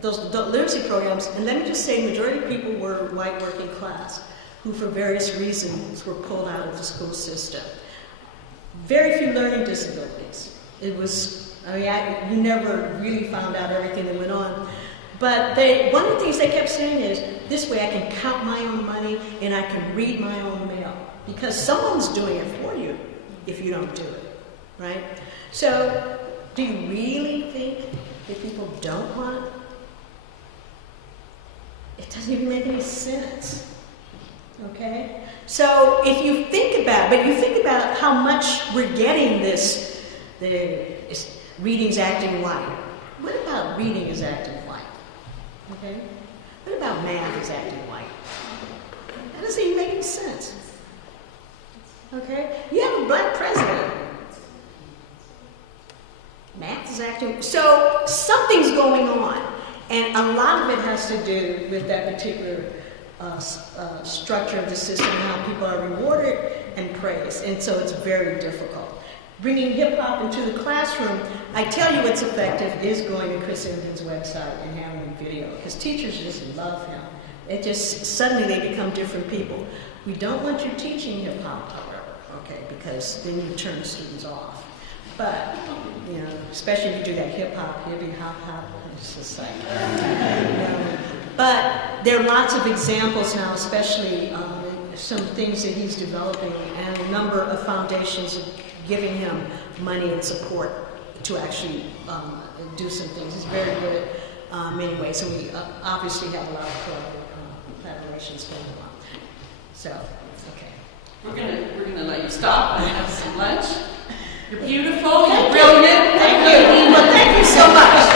those adult literacy programs, and let me just say, majority of people were white working class, who for various reasons were pulled out of the school system. Very few learning disabilities. It was, I mean, you never really found out everything that went on. But one of the things they kept saying is, this way I can count my own money and I can read my own mail. Because someone's doing it for you if you don't do it, right? So, do you really think that people don't want it? It doesn't even make any sense, okay? So, if you think about how much we're getting reading's acting white. What about reading is acting white? Okay? What about math is acting white? That doesn't even make any sense. Okay? You have a black president. Math is acting... So, something's going on. And a lot of it has to do with that particular structure of the system, how people are rewarded and praised. And so it's very difficult. Bringing hip-hop into the classroom, I tell you what's effective is going to Chris Emden's website and having a video, because teachers just love him. It just, suddenly they become different people. We don't want you teaching hip-hop, however, okay, because then you turn students off. But, you know, especially if you do that hip-hop, hippie-hop-hop, it's just like, But there are lots of examples now, especially some things that he's developing, and a number of foundations giving him money and support to actually do some things. He's very good at many ways, and we obviously have a lot of collaborations going on. So, okay. We're gonna let you stop and have some lunch. You're beautiful, you're brilliant. Thank you. Well, thank you so much.